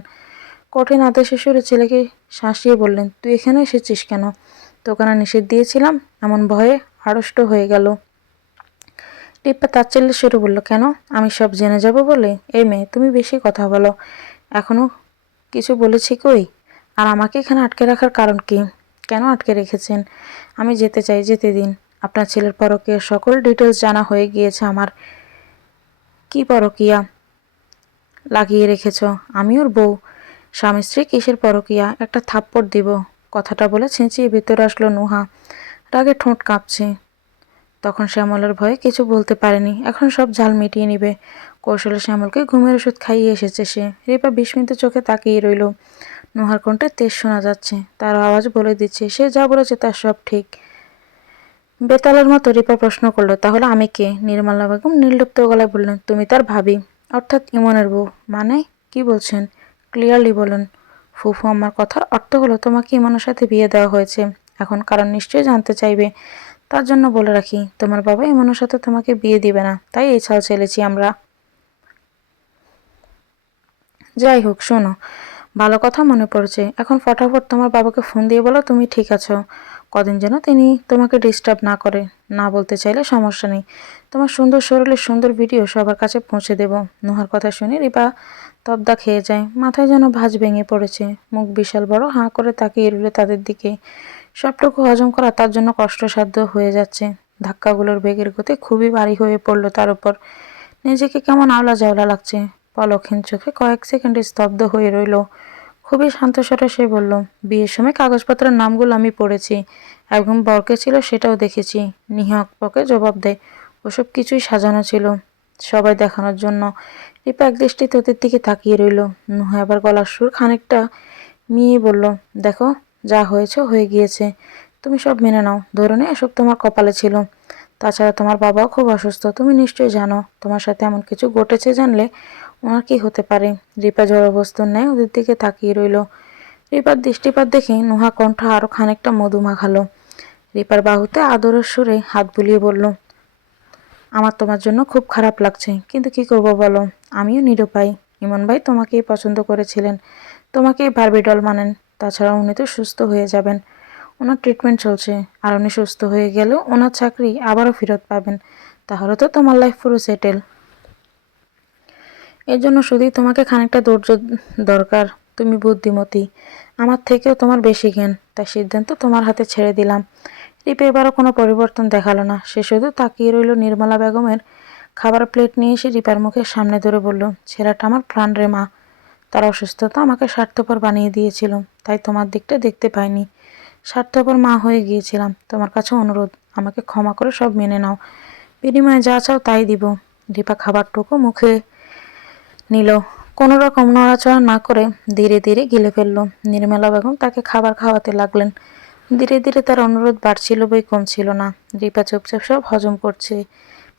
কঠিন আদেশে সুরে ছেলেকে শাসিয়ে বললেন, তুই এখানে এসেছিস কেন? তোকে না নিষেধ দিয়েছিলাম এমন ভয়ে আড়ষ্ট হয়ে গেল। রিপা তাচ্ছিল্যের সুরে বলল, কেন? আমি সব জেনে যাব বলে? এই মেয়ে, তুমি বেশি কথা বলো। এখনো কিছু বলেছি কই? আর আমাকে এখানে আটকে রাখার কারণ কি? কেন আটকে রেখেছেন? আমি যেতে চাই, যেতে দিন। আপনার ছেলের পরকীয়ার সকল ডিটেলস জানা হয়ে গিয়েছে আমার। কি পরকীয়া লাগিয়ে রেখেছ? আমি ওর বউ। স্বামী স্ত্রী কিসের পরকীয়া? একটা থাপ্পড় দিব। কথাটা বলে চেঁচিয়ে ভেতরে আসলো নুহা। রাগে ঠোঁট কাঁপছে। তখন শ্যামলের ভয়ে কিছু বলতে পারেনি। এখন সব ঝাল মিটিয়ে নিবে। কৌশলে শ্যামলকে ঘুমের ওষুধ খাইয়ে এসেছে সে। রিপা বিস্মিত চোখে তাকিয়ে রইল। নুহার কণ্ঠে তেজ শোনা যাচ্ছে। তার আওয়াজ বলে দিচ্ছে সে যা বলেছে তার সব ঠিক। বেতালের মতো রিপা প্রশ্ন করলো, তাহলে আমি কে? নির্মলা বেগম নির্লিপ্ত গলায় বললেন, তুমি তার ভাবি, অর্থাৎ ইমনের বউ। মানে কি বলছেন? ক্লিয়ারলি বলুন। ফুফু, আমার কথার অর্থ হলো তোমাকে ইমনের সাথে বিয়ে দেওয়া হয়েছে। এখন কারণ নিশ্চয়ই জানতে চাইবে। তার জন্য বলে রাখি, তোমার বাবা ইমনের সাথে তোমাকে বিয়ে দিবে না, তাই এই ছাল ছেলেছি আমরা। যাই হোক, শোনো, ভালো কথা মনে পড়েছে। এখন ফটাফট তোমার বাবাকে ফোন দিয়ে বলো তুমি ঠিক আছো। কদিন যেন তিনি তোমাকে ডিস্টার্ব না করে। না বলতে চাইলে সমস্যা নেই। তোমার সুন্দর শরীরের সুন্দর ভিডিও সবার কাছে পৌঁছে দেব। নুহার কথা শুনে রিপা তবদা খেয়ে যায়। মাথায় যেন ভাঁজ ভেঙে পড়েছে। মুখ বিশাল বড় হাঁ করে তাকিয়ে রইল তাদের দিকে। সবটুকু হজম করা তার জন্য কষ্টসাধ্য হয়ে যাচ্ছে। ধাক্কাগুলোর বেগের গতি খুবই ভারী হয়ে পড়ল তার উপর। নিজেকে কেমন আওলা জাওলা লাগছে। পলকহীন চোখে কয়েক সেকেন্ডে স্তব্ধ হয়ে রইল। খুবই শান্ত স্বরে সে বলল, বিয়ের সময় কাগজপত্রের নামগুলো আমি পড়েছি, একদম বরকে ছিল সেটাও দেখেছি। নিহক পকে জবাব দেয়, ওসব কিছুই সাজানো ছিল, সবাই দেখানোর জন্য। রিপা এক দৃষ্টিতে ওদের দিকে তাকিয়ে রইল। নুহা আবার গলার সুর খানিকটা মিয়ে বলল, দেখো, যা হয়েছে হয়ে গিয়েছে। তুমি সব মেনে নাও। ধরে নে এসব তোমার কপালে ছিল। তাছাড়া তোমার বাবাও খুব অসুস্থ, তুমি নিশ্চয়ই জানো। তোমার সাথে এমন কিছু ঘটেছে জানলে ওনার কি হতে পারে? রিপা জড়বস্তুর ন্যায় ওদের দিকে তাকিয়ে রইল। রিপার দৃষ্টিপাত দেখে নুহা কণ্ঠ আরো খানিকটা মধু মাখালো। রিপার বাহুতে আদরের সুরে হাত বুলিয়ে বলল, আমার তোমার জন্য খুব খারাপ লাগছে, কিন্তু কি করব বলো। আমিও নিরুপায়। ইমন ভাই তোমাকেই পছন্দ করেছিলেন, তোমাকেই বারবি ডল মানেন। তাছাড়া উনি তো সুস্থ হয়ে যাবেন, ওনার ট্রিটমেন্ট চলছে। আর উনি সুস্থ হয়ে গেলেও ওনার চাকরি আবারও ফেরত পাবেন। তাহলে তো তোমার লাইফ পুরো সেটেল। এর জন্য শুধুই তোমাকে খানিকটা ধৈর্য দরকার। তুমি বুদ্ধিমতী, আমার থেকেও তোমার বেশি জ্ঞান, তাই সিদ্ধান্ত তোমার হাতে ছেড়ে দিলাম। রিপা এবারও কোনো পরিবর্তন দেখালো না। সে শুধু তাকিয়ে রইল নির্মলা বেগমের খাবার প্লেট নিয়ে এসে রিপার মুখের সামনে ধরে বলল, ছেলেটা আমার প্রাণ রে মা। তার অসুস্থতা আমাকে স্বার্থপর বানিয়ে দিয়েছিল, তাই তোমার দিকটা দেখতে পাইনি। স্বার্থপর মা হয়ে গিয়েছিলাম। তোমার কাছে অনুরোধ, আমাকে ক্ষমা করে সব মেনে নাও। বিনিময়ে যা চাও তাই দিব। রিপা খাবারটুকু মুখে নিল। কোনো রকম নড়াচড়া না করে ধীরে ধীরে গিলে ফেলল। নির্মলা বেগম তাকে খাবার খাওয়াতে লাগলেন। ধীরে ধীরে তার অনুরোধ বাড়ছিল বই কমছিল না। রিপা চুপচাপ সব হজম করছে।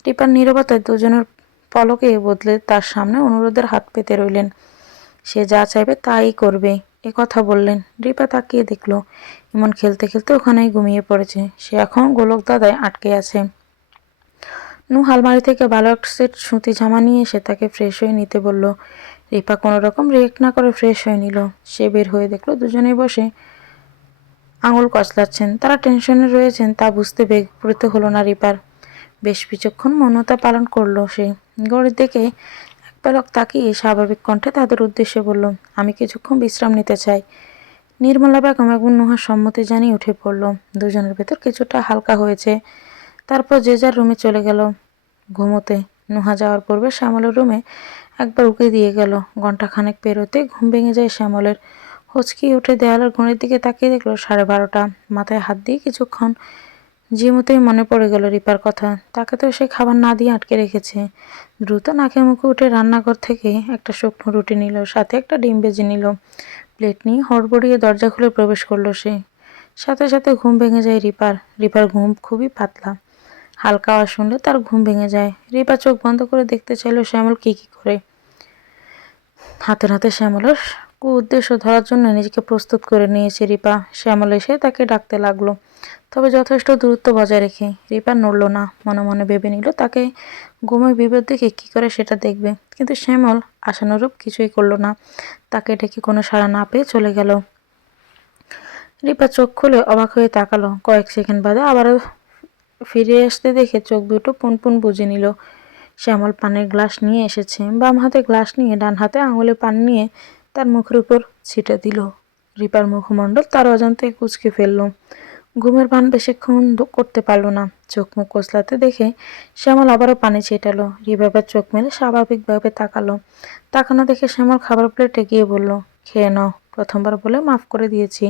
রিপার নীরবতায় দুজনের পলকে বদলে তার সামনে অনুরোধের হাত পেতে রইলেন। সে যা চাইবে তাই করবে, এ কথা বললেন। রিপা তাকিয়ে দেখল ইমন খেলতে খেলতে ওখানেই ঘুমিয়ে পড়েছে। সে এখন গোলক দাদায় আটকে আছে। আলমারি থেকে ভালো একটা সেট সুতি জামা নিয়ে এসে তাকে ফ্রেশ হয়ে নিতে বলল। রিপা কোনো রকম রিয়েক্ট না করে ফ্রেশ হয়ে নিল। সে বের হয়ে দেখলো দুজনেই বসে আঙুল কচলাচ্ছেন। তারা টেনশনে রয়েছেন তা বুঝতে বেগ হলো না রিপার। বেশ কিছুক্ষণ মৌনতা পালন করলো সে। ঘড়ির দিকে এক পলক তাকিয়ে স্বাভাবিক কণ্ঠে তাদের উদ্দেশ্যে বলল, আমি কিছুক্ষণ বিশ্রাম নিতে চাই। নির্মলা বেগম এবং নুহার সম্মতি জানিয়ে উঠে পড়ল। দুজনের ভেতর কিছুটা হালকা হয়েছে। তারপর যে যার রুমে চলে গেল ঘুমোতে। নুহা যাওয়ার পূর্বে শ্যামলের রুমে একবার উঁকি দিয়ে গেল। ঘণ্টাখানেক পেরোতে ঘুম ভেঙে যায় শ্যামলের। হচকিয়ে উঠে দেওয়ালের ঘড়ির দিকে তাকিয়ে দেখলো 12:30। মাথায় হাত দিয়ে কিছুক্ষণ ঝিমুতেই মনে পড়ে গেল রিপার কথা। তাকে তো সে খাবার না দিয়ে আটকে রেখেছে। দ্রুত নাকে মুখে উঠে রান্নাঘর থেকে একটা শুকনো রুটি নিল, সাথে একটা ডিম ভেজে নিল। প্লেট নিয়ে হড়বড়িয়ে দরজা খুলে প্রবেশ করলো সে। সাথে সাথে ঘুম ভেঙে যায় রিপার। রিপার ঘুম খুবই পাতলা। হালকা আওয়াজ শুনলে তার ঘুম ভেঙে যায়। রিপা চোখ বন্ধ করে দেখতে চাইলো শ্যামল কি করে। হাতে হাতে শ্যামলের উদ্দেশ্য ধরার জন্য নিজেকে প্রস্তুত করে নিয়েছে রিপা। শ্যামল এসে তাকে ডাকতে লাগলো, তবে যথেষ্ট দূরত্ব বজায় রেখে। রিপা নড়ল না। মনে মনে ভেবে নিল তাকে ঘুমে বিপদ দেখে কি করে সেটা দেখবে। কিন্তু শ্যামল আশানুরূপ কিছুই করলো না। তাকে ডেকে কোনো সাড়া না পেয়ে চলে গেল। রিপা চোখ খুলে অবাক হয়ে তাকালো। কয়েক সেকেন্ড বাদে আবারও ফিরে আসতে দেখে চোখ দুটো পুনপুন বুজে নিল। শ্যামল পানির গ্লাস নিয়ে এসেছে, বাম হাতে গ্লাস নিয়ে ডান হাতে আঙুলে পানি নিয়ে তার মুখের উপর ছিটে দিল। রিপার মুখমণ্ডল তার অজান্তে কুঁচকে ফেলল। ঘুমের ভান বেশিক্ষণ করতে পারল না। চোখ মুখ কচলাতে দেখে শ্যামল আবারও পানি ছিটালো। রিপা চোখ মেলে স্বাভাবিকভাবে তাকালো। তাকানো দেখে শ্যামল খাবার প্লেট এগিয়ে বলল, খেয়ে নাও, প্রথমবার বলে মাফ করে দিয়েছি,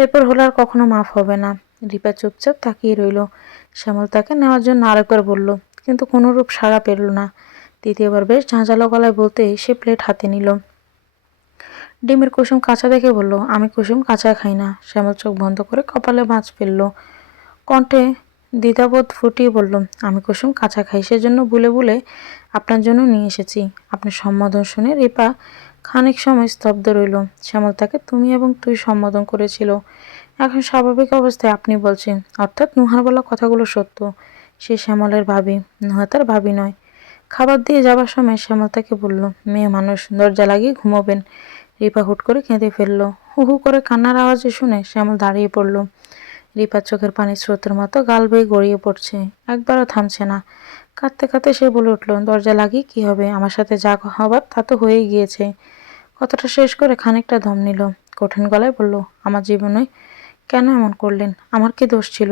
এরপর হলে আর কখনো মাফ হবে না। রিপা চুপচাপ তাকিয়ে রইল। শ্যামল তাকে নেওয়ার জন্য আরেকবার বলল, কিন্তু কোনোরূপ সাড়া পেল না। দ্বিতীয়বার বেশ ঝাঁঝালো গলায় বলতেই সে প্লেট হাতে নিল। ডিমের কুসুম কাঁচা দেখে বলল, আমি কুসুম কাঁচা খাই না। শ্যামল চোখ বন্ধ করে কপালে ভাঁজ ফেলল। কণ্ঠে দ্বিধাবোধ ফুটিয়ে বলল, আমি কুসুম কাঁচা খাই, সেজন্য বুলে বুলে আপনার জন্য নিয়ে এসেছি। আপনার সম্বোধন শুনে রিপা খানিক সময় স্তব্ধ রইল। শ্যামল তাকে তুমি এবং তুই সম্বোধন করেছিল, এখন স্বাভাবিক অবস্থায় আপনি বলছেন, অর্থাৎ নুহার বলা কথাগুলো সত্য। সে শ্যামলের ভাবি, নুহা তার ভাবি নয়। খাবার দিয়ে যাবার সময় শ্যামল তাকে বলল, মেয়ে মানুষ, দরজা লাগিয়ে ঘুমোবেন। রিপা হুট করে কেঁদে ফেলল। হু হু করে কান্নার আওয়াজে শুনে শ্যামল দাঁড়িয়ে পড়ল। রিপার চোখের পানি স্রোতের মতো গাল বেয়ে গড়িয়ে পড়ছে, একবারও থামছে না। কাঁদতে কাঁদতে সে বলে উঠল, দরজা লাগিয়ে কি হবে, আমার সাথে যা হবার তা তো হয়েই গিয়েছে। কথাটা শেষ করে খানিকটা দম নিল। কঠিন গলায় বলল, আমার জীবনে কেন এমন করলেন? আমার কি দোষ ছিল?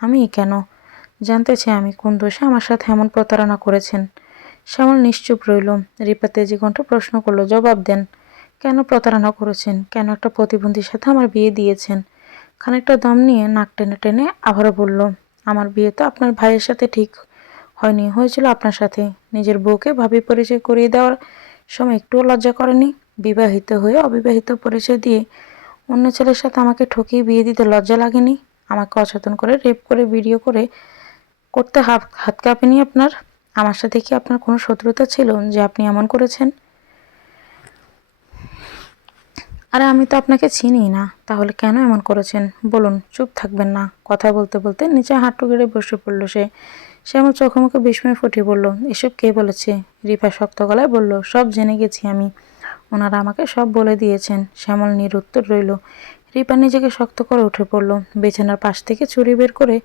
আমি কেন? জানতে চাই আমি কোন দোষে আমার সাথে এমন প্রতারণা করেছেন। শ্যামল নিশ্চুপ রইল। রিপা তেজি কণ্ঠে প্রশ্ন করল, জবাব দেন। কেন প্রতারণা করেছেন? কেন একটা প্রতিবন্ধীর সাথে আমার বিয়ে দিয়েছেন? খানিকটা দম নিয়ে নাক টেনে টেনে আবারও বলল, আমার বিয়ে তো আপনার ভাইয়ের সাথে ঠিক হয়নি, হয়েছিল আপনার সাথে। নিজের বউকে ভাবি পরিচয় করিয়ে দেওয়ার সময় একটুও লজ্জা করেনি? বিবাহিত হয়ে অবিবাহিত পরিচয় দিয়ে অন্য ছেলের সাথে আমাকে ঠকিয়ে বিয়ে দিতে লজ্জা লাগেনি? আমাকে অচেতন করে রেপ করে ভিডিও করে করতে হাত কাঁপেনি আপনার? আমার সাথে কি আপনার কোনো শত্রুতা ছিল যে আপনি এমন করেছেন? আরে আমি তো আপনাকে চিনিই না, তাহলে কেন এমন করেছেন বলুন। চুপ থাকবেন না। কথা বলতে বলতে নিচে হাঁটু গেড়ে বসে পড়ল সে। আমার চোখে মুখে বিস্ময় ফুটিয়ে বলল, এসব কে বলেছে? রিপা শক্ত গলায় বলল, সব জেনে গেছি আমি, ওনারা আমাকে সব বলে দিয়েছেন। শ্যামল নিরুত্তর রইল। রিপা নিজেকে শক্ত করে উঠে পড়ল। বিছানার পাশ থেকে ছুরি বের করে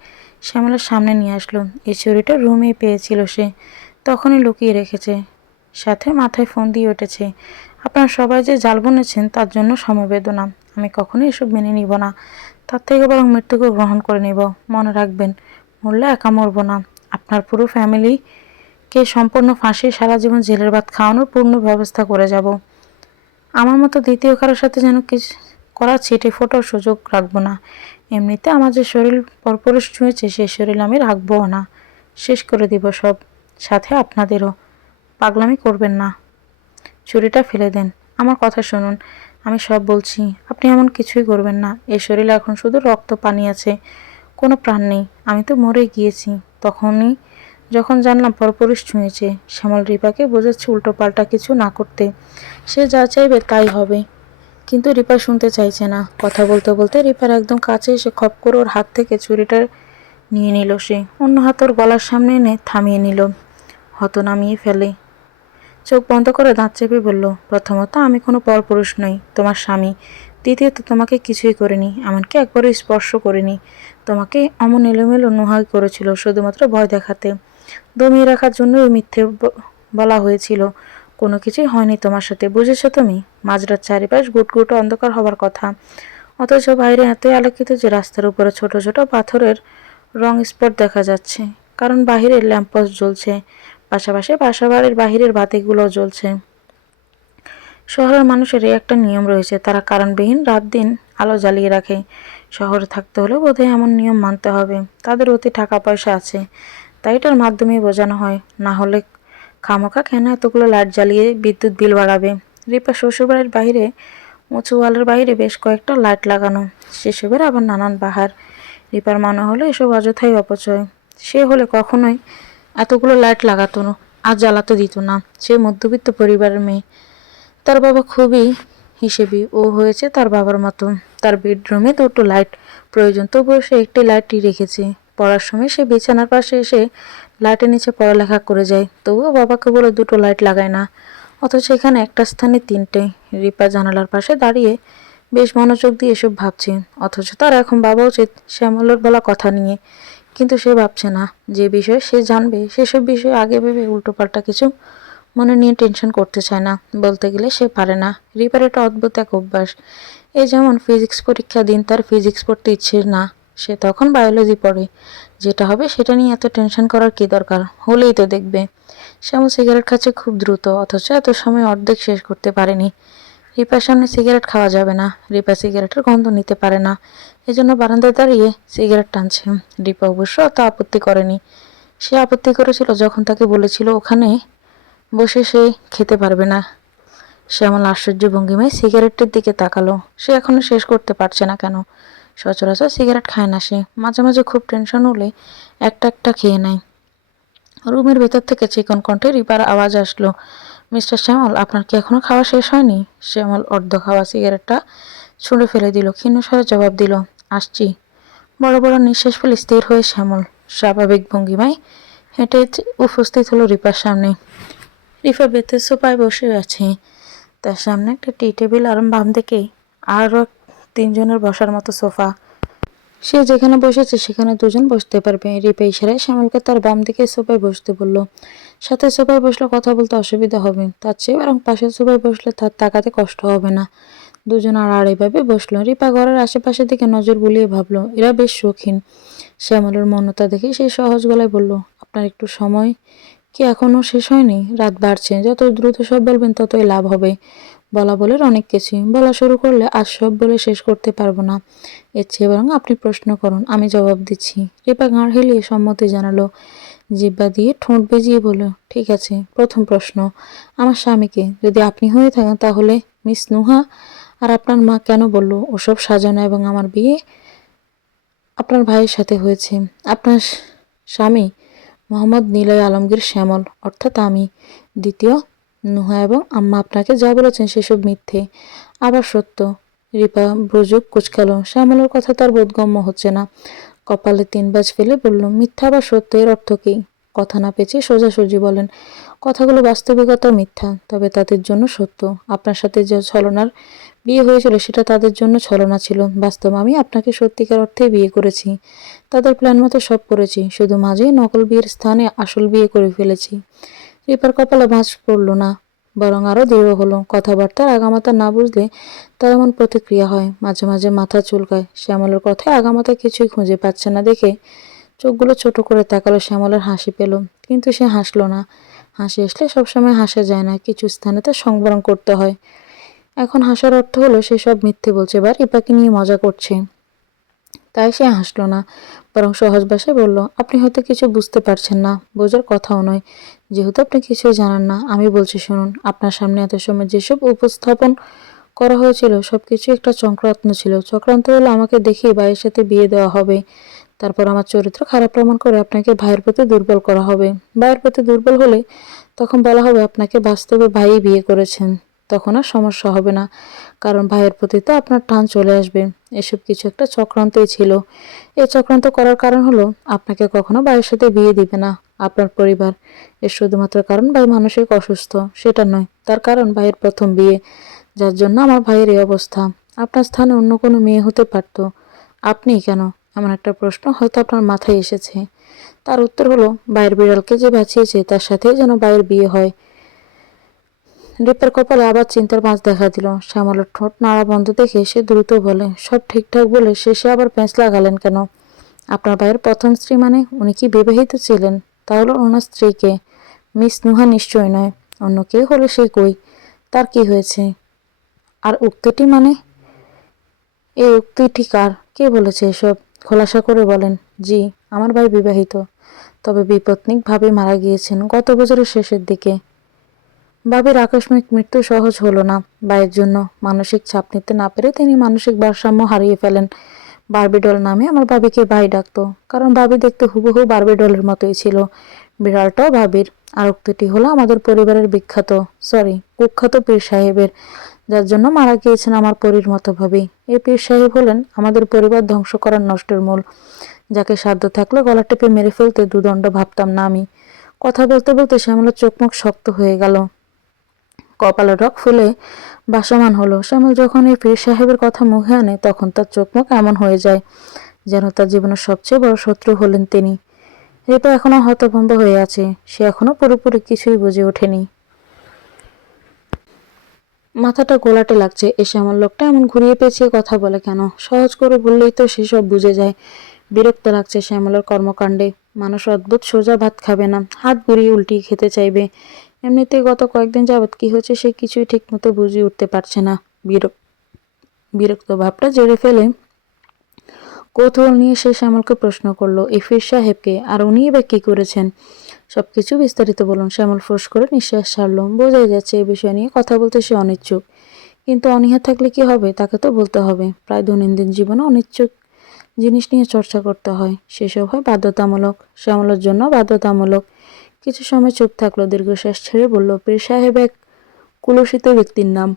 শ্যামলের সামনে নিয়ে আসলো। এই ছুরিটা রুমেই পেয়েছিল সে, তখনই লুকিয়ে রেখেছে, সাথে মাথায় ফোন দিয়ে উঠেছে। আপনারা সবাই যে জাল বুনেছেন তার জন্য সমবেদনা। আমি কখনোই এসব মেনে নিব না, তার থেকে বরং মৃত্যুকে গ্রহণ করে নিব। মনে রাখবেন, মরলে একা মরব না, আপনার পুরো ফ্যামিলিকে সম্পূর্ণ ফাঁসি, সারা জীবন জেলের ভাত খাওয়ানোর পূর্ণ ব্যবস্থা করে যাব। আমার মতো দ্বিতীয় কারোর সাথে যেন কিছু করার ছিটে ফোটার সুযোগ রাখবো না। এমনিতে আমার যে শরীর পরপুরুষ ছুঁয়েছে সেই শরীর আমি রাখবও না, শেষ করে দিব সব, সাথে আপনাদেরও। পাগলামি করবেন না, ছুরিটা ফেলে দেন, আমার কথা শুনুন, আমি সব বলছি, আপনি এমন কিছুই করবেন না। এই শরীরে এখন শুধু রক্ত পানি আছে, কোনো প্রাণ নেই। আমি তো মরে গিয়েছি তখনই, যখন জানলাম পরপুরুষ ছুঁয়েছে। শ্যামল রিপাকে বোঝাচ্ছে উল্টো পাল্টা কিছু না করতে, সে যা চাইবে তাই হবে। কিন্তু রিপা শুনতে চাইছে না। কথা বলতে বলতে রিপার একদম কাছে এসে খপ করে ওর হাত থেকে ছুরিটা নিয়ে নিল সে। অন্য হাত ওর গলার সামনে এনে থামিয়ে নিল। হত নামিয়ে ফেলে। চোখ বন্ধ করে দাঁত চেপে বলল, প্রথমত আমি কোনো পরপুরুষ নই, তোমার স্বামী। দ্বিতীয়ত তোমাকে কিছুই করিনি, এমনকি একবারও স্পর্শ করিনি। তোমাকে অমন এলোমেলো নোহাই করেছিল শুধুমাত্র ভয় দেখাতে, দমিয়ে রাখার জন্য ওই মিথ্যে বলা হয়েছিল। কোনো কিছুই হয়নি তোমার সাথে, বুঝেছো তুমি? মাঝরাত চারিপাশ গুটগুটো অন্ধকার হবার কথা, অথচ বাইরে এতই আলোকিত যে রাস্তার উপরে ছোট ছোট পাথরের রং স্পট দেখা যাচ্ছে, কারণ বাহিরের ল্যাম্পপোস্ট জ্বলছে, পাশাপাশি বাসাবাড়ির বাহিরের বাতিগুলোও জ্বলছে। শহরের মানুষের এই একটা নিয়ম রয়েছে, তারা কারণবিহীন রাত দিন আলো জ্বালিয়ে রাখে। শহরে থাকতে হলে বোধহয় এমন নিয়ম মানতে হবে। তাদের অতি টাকা পয়সা আছে, তাই এটার মাধ্যমেই বোঝানো হয়, না হলে খামোখা কেন এতগুলো লাইট জ্বালিয়ে বিদ্যুৎ বিল বাড়াবে। রিপা শ্বশুরবাড়ির বাইরে উঁচু ওয়ালের বাইরে বেশ কয়েকটা লাইট লাগানো, সেসবের আবার নানান বাহার। রিপার মনে হলো এসব অযথাই অপচয়। সে হলে কখনোই এতগুলো লাইট লাগাতো না আর জ্বালাতে দিত না। সে মধ্যবিত্ত পরিবারের মেয়ে, তার বাবা খুবই হিসেবি, ও হয়েছে তার বাবার মতো। তার বেডরুমে দুটো লাইট প্রয়োজন, তবুও সে একটি লাইটই রেখেছে। পড়ার সময় সে বিছানার পাশে এসে লাইটের নিচে পড়ালেখা করে যায়, তবুও বাবাকে বলে দুটো লাইট লাগায় না, অথচ এখানে একটা স্থানে তিনটে। রিপা জানালার পাশে দাঁড়িয়ে বেশ মনোযোগ দিয়ে এসব ভাবছে, অথচ তার এখন ভাবা উচিত শ্যামলের বলা কথা নিয়ে। কিন্তু সে ভাবছে না যে বিষয়ে সে জানবে সেসব বিষয়ে আগে ভেবে উল্টোপাল্টা কিছু মনে নিয়ে টেনশন করতে চায় না। বলতে গেলে সে পারে না। রিপার একটা অদ্ভুত এক অভ্যাস। এই যেমন ফিজিক্স পরীক্ষা দিন তার ফিজিক্স পড়তে ইচ্ছে না, সে তখন বায়োলজি পড়ে। যেটা হবে সেটা নিয়ে এত টেনশন করার কি দরকার, হলেই তো দেখবে। শ্যামল সিগারেট খাচ্ছে খুব দ্রুত, অথচ এত সময় অর্ধেক শেষ করতে পারেনি। রিপার সামনে সিগারেট খাওয়া যাবে না, রিপা সিগারেটের গন্ধ নিতে পারে না, এজন্য বারান্দায় দাঁড়িয়ে সিগারেট টানছে। রিপা অবশ্য অত আপত্তি করেনি। সে আপত্তি করেছিল যখন তাকে বলেছিল ওখানে বসে সে খেতে পারবে না। শ্যামল আশ্চর্য ভঙ্গিমায় সিগারেটের দিকে তাকালো। সে এখনো শেষ করতে পারছে না কেন? সচরাচর সিগারেট খায় না সে, মাঝে মাঝে খুব টেনশন হলে একটা একটা খেয়ে নেয়। রুমের ভেতর থেকে চিকন কণ্ঠে রিপার আওয়াজ আসলো, মিস্টার শ্যামল, আপনার কি এখনো খাওয়া শেষ হয়নি? শ্যামল অর্ধ খাওয়া সিগারেটটা ছুঁড়ে ফেলে দিল, ক্ষীণস্বরে জবাব দিল, আসছি। বড় বড় নিঃশ্বাস ফেলে স্থির হয়ে শ্যামল স্বাভাবিক ভঙ্গিমায় হেঁটে উপস্থিত হলো রিপার সামনে। রিপা বেতের সোফায় বসে আছে, তার সামনে একটা টি টেবিল আর বাম দিকে আরও তিনজনের বসার মতো সোফা। সে যেখানে বসেছে সেখানে দুজন বসতে পারবে। রিপা ইশারায় শ্যামলকে তার বাম দিকে সোফায় বসতে বলল। সাথে সোফায় বসলে কথা বলতে অসুবিধা হবে, তার চেয়ে বরং পাশের সোফায় বসলে তার তাকাতে কষ্ট হবে না। দুজন আড়াআড়িভাবে বসলো। রিপা ঘরের আশেপাশের দিকে নজর বুলিয়ে ভাবলো এরা বেশ শৌখিন। শ্যামলের মৌনতা দেখে সে সহজ গলায় বলল, আপনার একটু সময় কি এখনো শেষ হয়নি? রাত বাড়ছে, যত দ্রুত সব বলবেন ততই লাভ হবে। বলা বলের অনেক কিছুই, বলা শুরু করলে আজ সব বলে শেষ করতে পারবো না। এর চেয়ে বরং আপনি প্রশ্ন করুন, আমি জবাব দিচ্ছি। রিপা ঘাড় হেলিয়ে সম্মতি জানালো, জিহ্বা দিয়ে ঠোঁট বেজিয়ে বলল, ঠিক আছে, প্রথম প্রশ্ন, আমার স্বামীকে যদি আপনি হয়ে থাকেন তাহলে মিস নুহা আর আপনার মা কেন বলল ওসব সাজানো এবং আমার বিয়ে আপনার ভাইয়ের সাথে হয়েছে? আপনার স্বামী মোহাম্মদ নিলয় আলমগীর শ্যামল, অর্থাৎ আমি। দ্বিতীয়, নুহা এবং আম্মা আপনাকে যা বলেছেন সেসব মিথ্যে আবার সত্য। রিপা ব্রুজুক কুচকালো। শ্যামলের কথা তার বোধগম্য হচ্ছে না। কপালে 3 বাজ ফেলে বলল, মিথ্যা আবার সত্য, এর অর্থ কি? কথা না পেঁচিয়ে সোজাসুজি বলেন। কথাগুলো বাস্তবিকতা মিথ্যা, তবে তাদের জন্য সত্য। আপনার সাথে যে ছলনার বিয়ে হয়েছিল সেটা তাদের জন্য ছলনা ছিল। বাস্তব আমি আপনাকে সত্যিকার অর্থে বিয়ে করেছি। তাদের প্ল্যান মতো সব করেছি, শুধু মাঝে নকল বিয়ের স্থানে আসল বিয়ে করে ফেলেছি। রিপার কপালে ভাঁজ পড়ল না, বরং আরও দৃঢ় হলো। কথাবার্তার আগামাথা না বুঝলে তার এমন প্রতিক্রিয়া হয়। মাঝে মাঝে মাথা চুলকায়। শ্যামলের কথায় আগামাথা কিছুই খুঁজে পাচ্ছে না দেখে চোখগুলো ছোট করে তাকালো। শ্যামলের হাসি পেল, কিন্তু সে হাসলো না। হাসি আসলে সবসময় হাসা যায় না, কিছু স্থানে তা সংবরণ করতে হয়। এখন হাসার অর্থ হলো সে সব মিথ্যে বলছে বা রিপাকে নিয়ে মজা করছে। তাই সে হাসল না, বরং সহজ ভাষায় বলল, আপনি হয়তো কিছু বুঝতে পারছেন না, বোঝার কথাও নয়, যেহেতু আপনি কিছুই জানেন না। আমি বলছি শুনুন, আপনার সামনে এত সময় যেসব উপস্থাপন করা হয়েছিল সবকিছু একটা চক্রান্ত ছিল। চক্রান্ত হলো আমাকে দেখিয়ে ভাইয়ের সাথে বিয়ে দেওয়া হবে, তারপর আমার চরিত্র খারাপ প্রমাণ করে আপনাকে ভাইয়ের প্রতি দুর্বল করা হবে। ভাইয়ের প্রতি দুর্বল হলে তখন বলা হবে আপনাকে বাস্তবে ভাইই বিয়ে করেছেন। তখন আর সমস্যা হবে না, কারণ ভাইয়ের প্রতি তো আপনার টান চলে আসবে। এসব কিছু একটা চক্রান্তই ছিল। এই চক্রান্ত করার কারণ হলো আপনাকে কখনো ভাইয়ের সাথে বিয়ে দিবে না আপনার পরিবার। এর শুধুমাত্র কারণ ভাই মানসিক অসুস্থ, সেটা নয়। তার কারণ ভাইয়ের প্রথম বিয়ে, যার জন্য আমার ভাইয়ের এই অবস্থা। আপনার স্থানে অন্য কোনো মেয়ে হতে পারত, আপনি কেন? এমন একটা প্রশ্ন হয়তো আপনার মাথায় এসেছে। তার উত্তর হলো, ভাইয়ের বিড়ালকে যে বাঁচিয়েছে তার সাথেই যেন ভাইয়ের বিয়ে হয়। রিপার কপালে আবার চিন্তার ভাঁজ দেখা দিল। শ্যামলের ঠোঁট নাড়া বন্ধ দেখে সে দ্রুত বলে, সব ঠিকঠাক বলে শেষে আবার প্যাঁচ লাগালেন কেন? আপনার ভাইয়ের প্রথম স্ত্রী মানে উনি কি বিবাহিত ছিলেন? তাহলে ওনার স্ত্রীকে মিস নুহা নিশ্চয় নয়, অন্য কেউ হলে সে কই, তার কি হয়েছে? আর উক্তিটি মানে? এই উক্তিটি কার? কে বলেছে এসব? খোলাসা করে বলেন। জি, আমার ভাই বিবাহিত, তবে বিপত্নিকভাবে মারা গিয়েছেন গত বছরের শেষের দিকে। ভাবির আকস্মিক মৃত্যু সহজ হলো না। ভাইয়ের জন্য মানসিক চাপ নিতে না পেরে তিনি মানসিক ভারসাম্য হারিয়ে ফেলেন। বার্বিডল নামে আমার ভাবিকে ভাই ডাকতো, কারণ ভাবি দেখতে হুবহু বার্বিডলের মতোই ছিল। বিড়ালটাও ভাবির। আর উক্তিটি হলো আমাদের পরিবারের কুখ্যাত পীর সাহেবের, যার জন্য মারা গিয়েছেন আমার পরীর মতো ভাবি। এই পীর সাহেব হলেন আমাদের পরিবার ধ্বংস করার নষ্টের মূল, যাকে সাধ্য থাকলে গলা টেপে মেরে ফেলতে দুদণ্ড ভাবতাম না আমি। কথা বলতে বলতে শ্যামলের চোখ মুখ শক্ত হয়ে গেল, কপালে রক ফুলে ভাসমান হলো। শ্যামল যখন এই পীর সাহেবের কথা মুখে আনে তখন তার চোখ মুখ এমন হয়ে যায় যেন তার জীবনের সবচেয়ে বড় শত্রু হলেন তিনি। রিপা এখনো হতভম্ব হয়ে আছে, সে এখনো পুরোপুরি কিছুই বুঝে ওঠেনি। মাথাটা গোলাটে লাগছে, এ শ্যামল লোকটা এমন ঘুরিয়ে পেঁচিয়ে কথা বলে কেন? সহজ করে বললেই তো সেসব বুঝে যায়। বিরক্ত লাগছে শ্যামলের কর্মকাণ্ডে। মানুষ অদ্ভুত, সোজা ভাত খাবে না, হাত ঘুরিয়ে উল্টিয়ে খেতে চাইবে। এমনিতেই গত কয়েকদিন যাবৎ কি হচ্ছে সে কিছুই ঠিক মতো বুঝে উঠতে পারছে না। বিরক্ত ভাবটা জেরে ফেলে কৌতূহল নিয়ে সে শ্যামলকে প্রশ্ন করলো, এই ফির সাহেবকে, আর উনি এবার কি করেছেন? সবকিছু বিস্তারিত বলুন। শ্যামল ফোঁস করে নিঃশ্বাস ছাড়ল। বোঝাই যাচ্ছে এই বিষয় নিয়ে কথা বলতে সে অনিচ্ছুক, কিন্তু অনীহা থাকলে কি হবে, তাকে তো বলতে হবে। প্রায় দৈনন্দিন জীবনে অনিচ্ছুক জিনিস নিয়ে চর্চা করতে হয়, সেসব হয় বাধ্যতামূলক, শ্যামলের জন্য বাধ্যতামূলক। কিছু সময় চুপ থাকলো, দীর্ঘশ্বাস ছেড়ে বলল, পীর সাহেব এক কুলসিত ব্যক্তির নাম,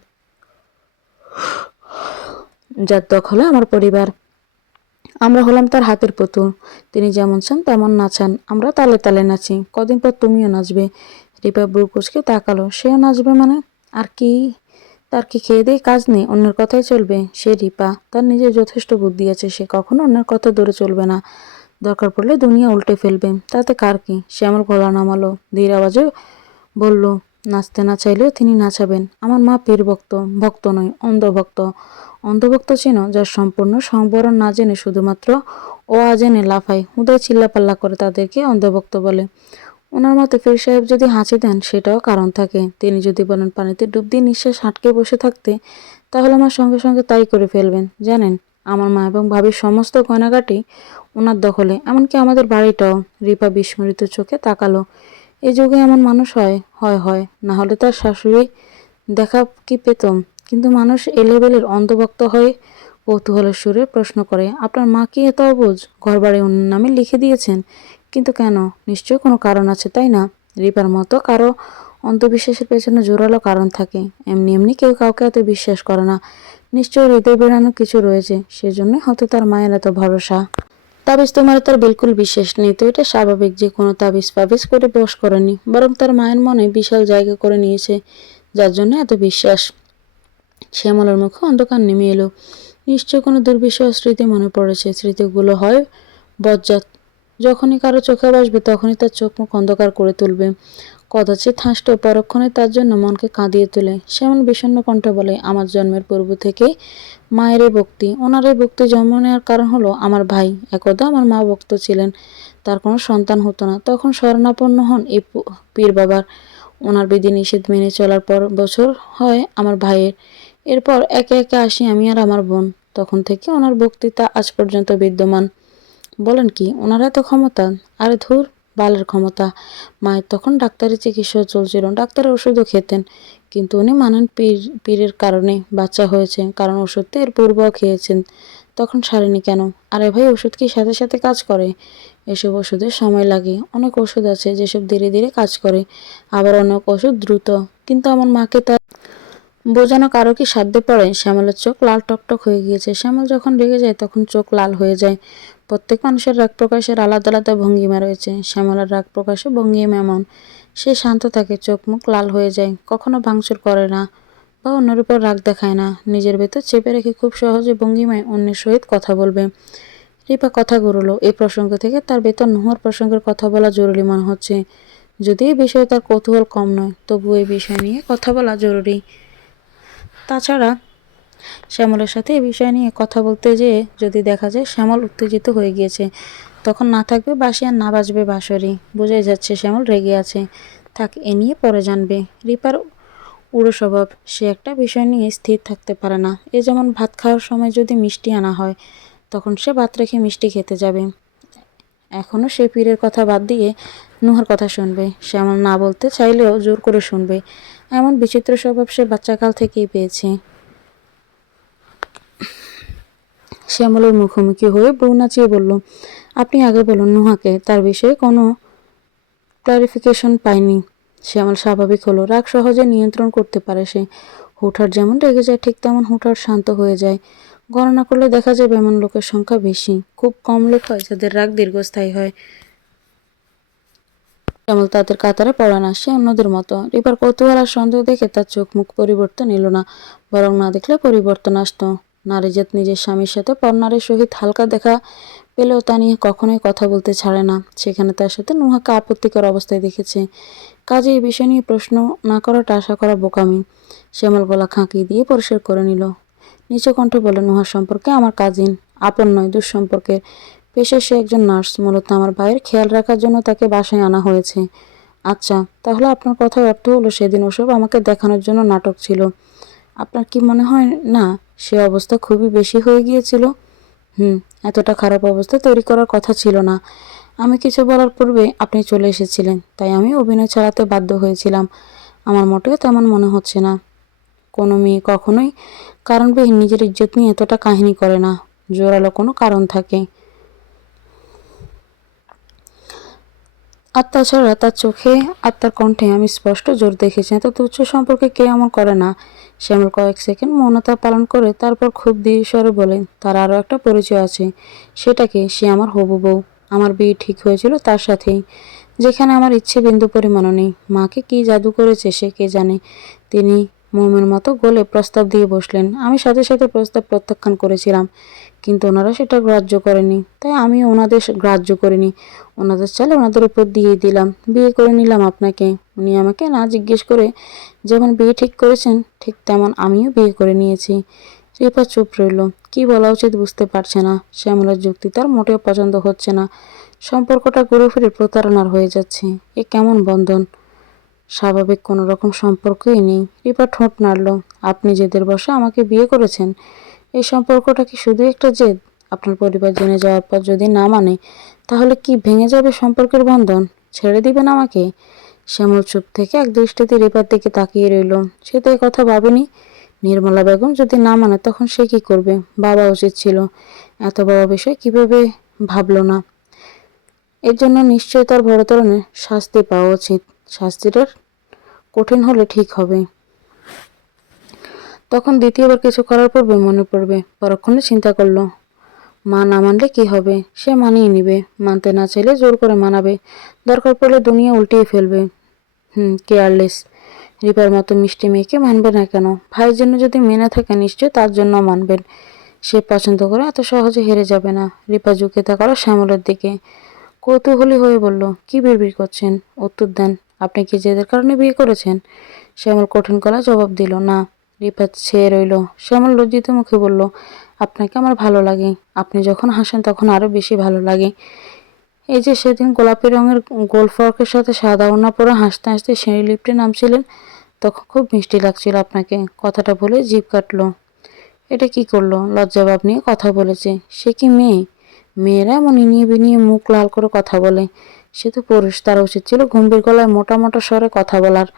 যার দখলে আমার পরিবার। আমরা হলাম তার হাতের পুতুল। তিনি যেমন চান তেমন নাচান, আমরা তালে তালে নাচি। কদিন পর তুমিও নাচবে। রিপা ব্রু কুচকে তাকালো। সেও নাচবে মানে? আর কি, তার কি খেয়ে দিয়ে কাজ নেই, অন্যের কথাই চলবে? সে রিপা, তার নিজের যথেষ্ট বুদ্ধি আছে, সে কখনো অন্যের কথা ধরে চলবে না। দরকার পড়লে দুনিয়া উল্টে ফেলবে, তাতে কার কি? সে আমার গলা নামালো, ধীর আওয়াজে বলল, নাচতে না চাইলেও তিনি নাচাবেন। আমার মা পীর ভক্ত, ভক্ত নয়, অন্ধভক্ত। অন্ধভক্ত চেনো? যার সম্পূর্ণ সংবরণ না জেনে শুধুমাত্র ও জেনে লাফায়, হুদায় চিল্লাপাল্লা করে, তাদেরকে অন্ধভক্ত বলে। ওনার মতে পীর সাহেব যদি হাঁচি দেন সেটাও কারণ থাকে। তিনি যদি বলেন পানিতে ডুব দিয়ে নিঃশ্বাস আটকে বসে থাকতে, তাহলে আমার সঙ্গে সঙ্গে তাই করে ফেলবেন। জানেন, আমার মা এবং ভাবির সমস্ত গয়নাগাটি ওনার দখলে, এমনকি আমাদের বাড়িটাও। রিপা বিস্মৃত চোখে তাকালো। এই যুগে এমন মানুষ হয়? হয় হয়, না হলে তার শাশুড়ি দেখা কি পেতম। কিন্তু মানুষ এ লেভেলের অন্ধভক্ত হয়? কৌতূহলের সুরে প্রশ্ন করে, আপনার মা কি এত অবুঝ? ঘরবাড়ি অন্যের নামে লিখে দিয়েছেন, কিন্তু কেন? নিশ্চয়ই কোনো কারণ আছে, তাই না? রিপার মতো কারো অন্ধবিশ্বাসের পেছনে জোরালো কারণ থাকে। এমনি এমনি কেউ কাউকে এত বিশ্বাস করে না। নিশ্চয়ই হৃদয় বেড়ানো কিছু রয়েছে, সেজন্যই হয়তো তার মায়ের এত ভরসা। তাবিজ তোমার তার বিলকুল বিশ্বাস নেই তো এটা স্বাভাবিক। যে কোনো তাবিজ ফাবিজ করে বশ করেনি, বরং তার মায়ের মনে বিশাল জায়গা করে নিয়েছে, যার জন্য এত বিশ্বাস। শ্যামলার মুখে অন্ধকার নেমে এলো। নিশ্চয় কোনো দুর্বিষহ স্মৃতি মনে পড়েছে। স্মৃতিগুলো হয় বজ্জাত, যখনই কারো চোখে বাসবে তখনই তার চোখ মুখ অন্ধকার করে তুলবে। কদাচিৎ হাসত, পরক্ষণে তার জন্য মনকে কাঁদিয়ে তোলে। সেমন বিষণ্ণ কণ্ঠে বলে, আমার জন্মের পূর্ব থেকেই মায়ের এই ভক্তি। ওনার এই ভক্তি জন্ম নেওয়ার কারণ হলো আমার ভাই। একদা আমার মা ভক্ত ছিলেন, তার কোনো সন্তান হতো না, তখন শরণাপন্ন হন এই পীর বাবার। ওনার বিধি নিষেধ মেনে চলার পর বছর হয় আমার ভাইয়ের। এরপর একে একে আসি আমি আর আমার বোন। তখন থেকে ওনার বক্তৃতা আজ পর্যন্ত বিদ্যমান। বলেন কি, ওনার এত ক্ষমতা? আরে ধুর, বালের ক্ষমতা। মায়ের তখন ডাক্তারি চিকিৎসা চলছিল, ডাক্তারের ওষুধও খেতেন, কিন্তু উনি মানেন পীরের কারণে বাচ্চা হয়েছে, কারণ ওষুধ তো এর পূর্বেও খেয়েছেন, তখন সারেনি কেন? আরে ভাই, ওষুধ কি সাথে সাথে কাজ করে? এসব ওষুধের সময় লাগে। অনেক ওষুধ আছে যেসব ধীরে ধীরে কাজ করে, আবার অনেক ওষুধ দ্রুত। কিন্তু আমার মাকে তা বোঝানো কারো কি সাধ্যে পড়ে? শ্যামলের চোখ লাল টকটক হয়ে গিয়েছে। শ্যামল যখন রেগে যায় তখন চোখ লাল হয়ে যায়। প্রত্যেক মানুষের রাগ প্রকাশের আলাদা আলাদা ভঙ্গিমা রয়েছে। শ্যামলের রাগ প্রকাশে ভঙ্গিমা এমন, সে শান্ত থাকে, চোখ মুখ লাল হয়ে যায়, কখনো ভাঙচুর করে না বা অন্যের উপর রাগ দেখায় না। নিজের ভেতর চেপে রেখে খুব সহজে ভঙ্গিমায় অন্যের সহিত কথা বলবে। রিপা কথা ঘুরলো। এই প্রসঙ্গ থেকে তার বেতন নোহর প্রসঙ্গের কথা বলা জরুরি মনে হচ্ছে। যদি এই বিষয়ে তার কৌতূহল কম নয়, তবু এই বিষয় নিয়ে কথা বলা জরুরি। তাছাড়া শ্যামলের সাথে এ বিষয় নিয়ে কথা বলতে যেয়ে যদি দেখা যায় শ্যামল উত্তেজিত হয়ে গিয়েছে, তখন না থাকবে বাঁশি আর না বাজবে বাঁশরি। বোঝাই যাচ্ছে শ্যামল রেগে আছে। থাক, এ নিয়ে পরে জানবে। রিপার উড়ো স্বভাব, সে একটা বিষয় নিয়ে স্থির থাকতে পারে না। এ যেমন ভাত খাওয়ার সময় যদি মিষ্টি আনা হয়, তখন সে ভাত রেখে মিষ্টি খেতে যাবে। এখনও সে পীরের কথা বাদ দিয়ে নুহার কথা শুনবে। শ্যামল না বলতে চাইলেও জোর করে শুনবে। এমন বিচিত্র স্বভাব সে বাচ্চাকাল থেকেই পেয়েছে। শ্যামলের মুখোমুখি হয়ে বউ নাচিয়ে বলল, আপনি আগে বলুন নুহাকে, তার বিষয়ে কোনো ক্লারিফিকেশন পাইনি। শ্যামল স্বাভাবিক হলো। রাগ সহজে নিয়ন্ত্রণ করতে পারে সে। হুটহাট যেমন রেগে যায়, ঠিক তেমন হুটহাট শান্ত হয়ে যায়। গণনা করলে দেখা যাবে এমন লোকের সংখ্যা বেশি। খুব কম লোক হয় যাদের রাগ দীর্ঘস্থায়ী হয়। শ্যামল তাদের কাতারে পড়ে না, সে অন্যদের মতো। রিপার কৌতূহল আর সন্দেহ দেখে তার চোখ মুখ পরিবর্তন এলো না, বরং না দেখলে পরিবর্তন আসতো। নারীজাত নিজের স্বামীর সাথে পরনারীর সহিত হালকা দেখা পেলেও তা নিয়ে কখনোই কথা বলতে ছাড়ে না। সেখানে তার সাথে নুহাকে আপত্তিকর অবস্থায় দেখেছে। কাজে এই বিষয় নিয়ে প্রশ্ন না করাটা আশা করা বোকামি। শ্যামল গলা খাঁকিয়ে দিয়ে পরিষ্কার করে নিল। নিচু কণ্ঠে বলে, নুহার সম্পর্কে আমার কাজিন, আপন নয়, দুঃসম্পর্কের। পেশায় সে একজন নার্স। মূলত আমার ভাইয়ের খেয়াল রাখার জন্য তাকে বাসায় আনা হয়েছে। আচ্ছা, তাহলে আপনার কথার অর্থ হলো সেদিন ওসব আমাকে দেখানোর জন্য নাটক ছিল। আপনার কি মনে হয় না সে অবস্থা খুবই বেশি হয়ে গিয়েছিল? এতটা খারাপ অবস্থা তৈরি করার কথা ছিল না। আমি কিছু বলার পূর্বে আপনি চলে এসেছিলেন, তাই আমি অভিনয় চালাতে বাধ্য হয়েছিলাম। আমার মোটেও তেমন মনে হচ্ছে না। কোনো মেয়ে কখনোই কারণবিহীন নিজের ইজ্জত নিয়ে এতটা কাহিনী করে না। জোরালো কোনো কারণ থাকে। আর তাছাড়া তার চোখে আর তার কণ্ঠে আমি স্পষ্ট জোর দেখেছি। এত তুচ্ছ সম্পর্কে কে এমন করে না? শ্যামল কয়েক সেকেন্ড মৌনতা পালন করে তারপর খুব ধীর স্বরে বলেন, তার আরও একটা পরিচয় আছে। সেটাকে সে আমার হবু বউ। আমার বিয়ে ঠিক হয়েছিল তার সাথেই, যেখানে আমার ইচ্ছে বিন্দু পরিমাণও নেই। মাকে কি জাদু করেছে সে কে জানে। তিনি মোমের মতো গলে প্রস্তাব দিয়ে বসলেন। আমি সাথে সাথে প্রস্তাব প্রত্যাখ্যান করেছিলাম, কিন্তু ওনারা সেটা গ্রাহ্য করেনি, তাই আমি ওনাদের গ্রাহ্য করিনি। ওনাদের চালে ওনাদের উপর দিয়ে দিলাম, বিয়ে করে নিলাম আপনাকে। উনি আমাকে না জিজ্ঞেস করে যেমন বিয়ে ঠিক করেছেন, ঠিক তেমন আমিও বিয়ে করে নিয়েছি। রিপা চুপ রইল। কি বলা উচিত বুঝতে পারছে না। শ্যামলার যুক্তি তার মোটেও পছন্দ হচ্ছে না। সম্পর্কটা ঘুরে ফিরে প্রতারণার হয়ে যাচ্ছে। এ কেমন বন্ধন? স্বাভাবিক কোনো রকম সম্পর্কই নেই। রিপা ঠোঁট নাড়ল। আপনি জেদের বশে আমাকে বিয়ে করেছেন। এই সম্পর্কটা কি শুধু একটা জেদ? আপনার পরিবার জেনে যাওয়ার পর যদি না মানে, তাহলে কি ভেঙে যাবে সম্পর্কের বন্ধন? ছেড়ে দিবেন আমাকে? শ্যামল চুপ থেকে এক দৃষ্টিতে রিপার দিকে তাকিয়ে রইল। সে তো কথা ভাবেনি। নির্মলা বেগম যদি না মানে তখন সে কি করবে? ভাবা উচিত ছিল। এত বড় বিষয় কিভাবে ভাবলো না? এর জন্য নিশ্চয়ই তার বড় ধরনের শাস্তি পাওয়া উচিত। শাস্তিটার কঠিন হলে ঠিক হবে। তখন দ্বিতীয়বার কিছু করার পূর্বে মনে পড়বে। পরক্ষণে চিন্তা করল, মা না মানলে কি হবে? সে মানিয়ে নিবে। মানতে না চাইলে জোর করে মানাবে। দরকার পড়লে দুনিয়া উল্টিয়ে ফেলবে। কেয়ারলেস। রিপার মতো মিষ্টি মেয়েকে মানবে না কেন? ভাইয়ের জন্য যদি মেনে থাকে নিশ্চয় তার জন্য মানবেন। সে পছন্দ করে এত সহজে হেরে যাবে না। রিপা ঝুঁকে তাকালো শ্যামলের দিকে। কৌতূহলী হয়ে বলল, কি বিড়বিড় করছেন? উত্তর দেন। আপনি কি জেদের কারণে বিয়ে করেছেন? শ্যামল কঠিন গলায় জবাব দিল, না। রিপা ছেয়ে রইল। শ্যামল লজ্জিত মুখে বলল, আপনাকে আমার ভালো লাগে। আপনি যখন হাসেন তখন আরো বেশি ভালো লাগে। এই যে সেদিন গোলাপি রঙের গোল ফ্রকের সাথে সাদা ওড়না পরে হাসতে হাসতে সিঁড়ি লিফটে নামছিলেন, তখন খুব মিষ্টি লাগছিল আপনাকে। কথাটা বলে জিভ কাটলো। এটা কি করলো? লজ্জাভাব নিয়ে কথা বলেছে। সে কি মেয়ে? মেয়েরা এমন ইনিয়ে বিনিয়ে মুখ লাল করে কথা বলে। সে তো পুরুষ, তার উচিত ছিল গম্ভীর গলায় মোটা মোটা স্বরে কথা বলার।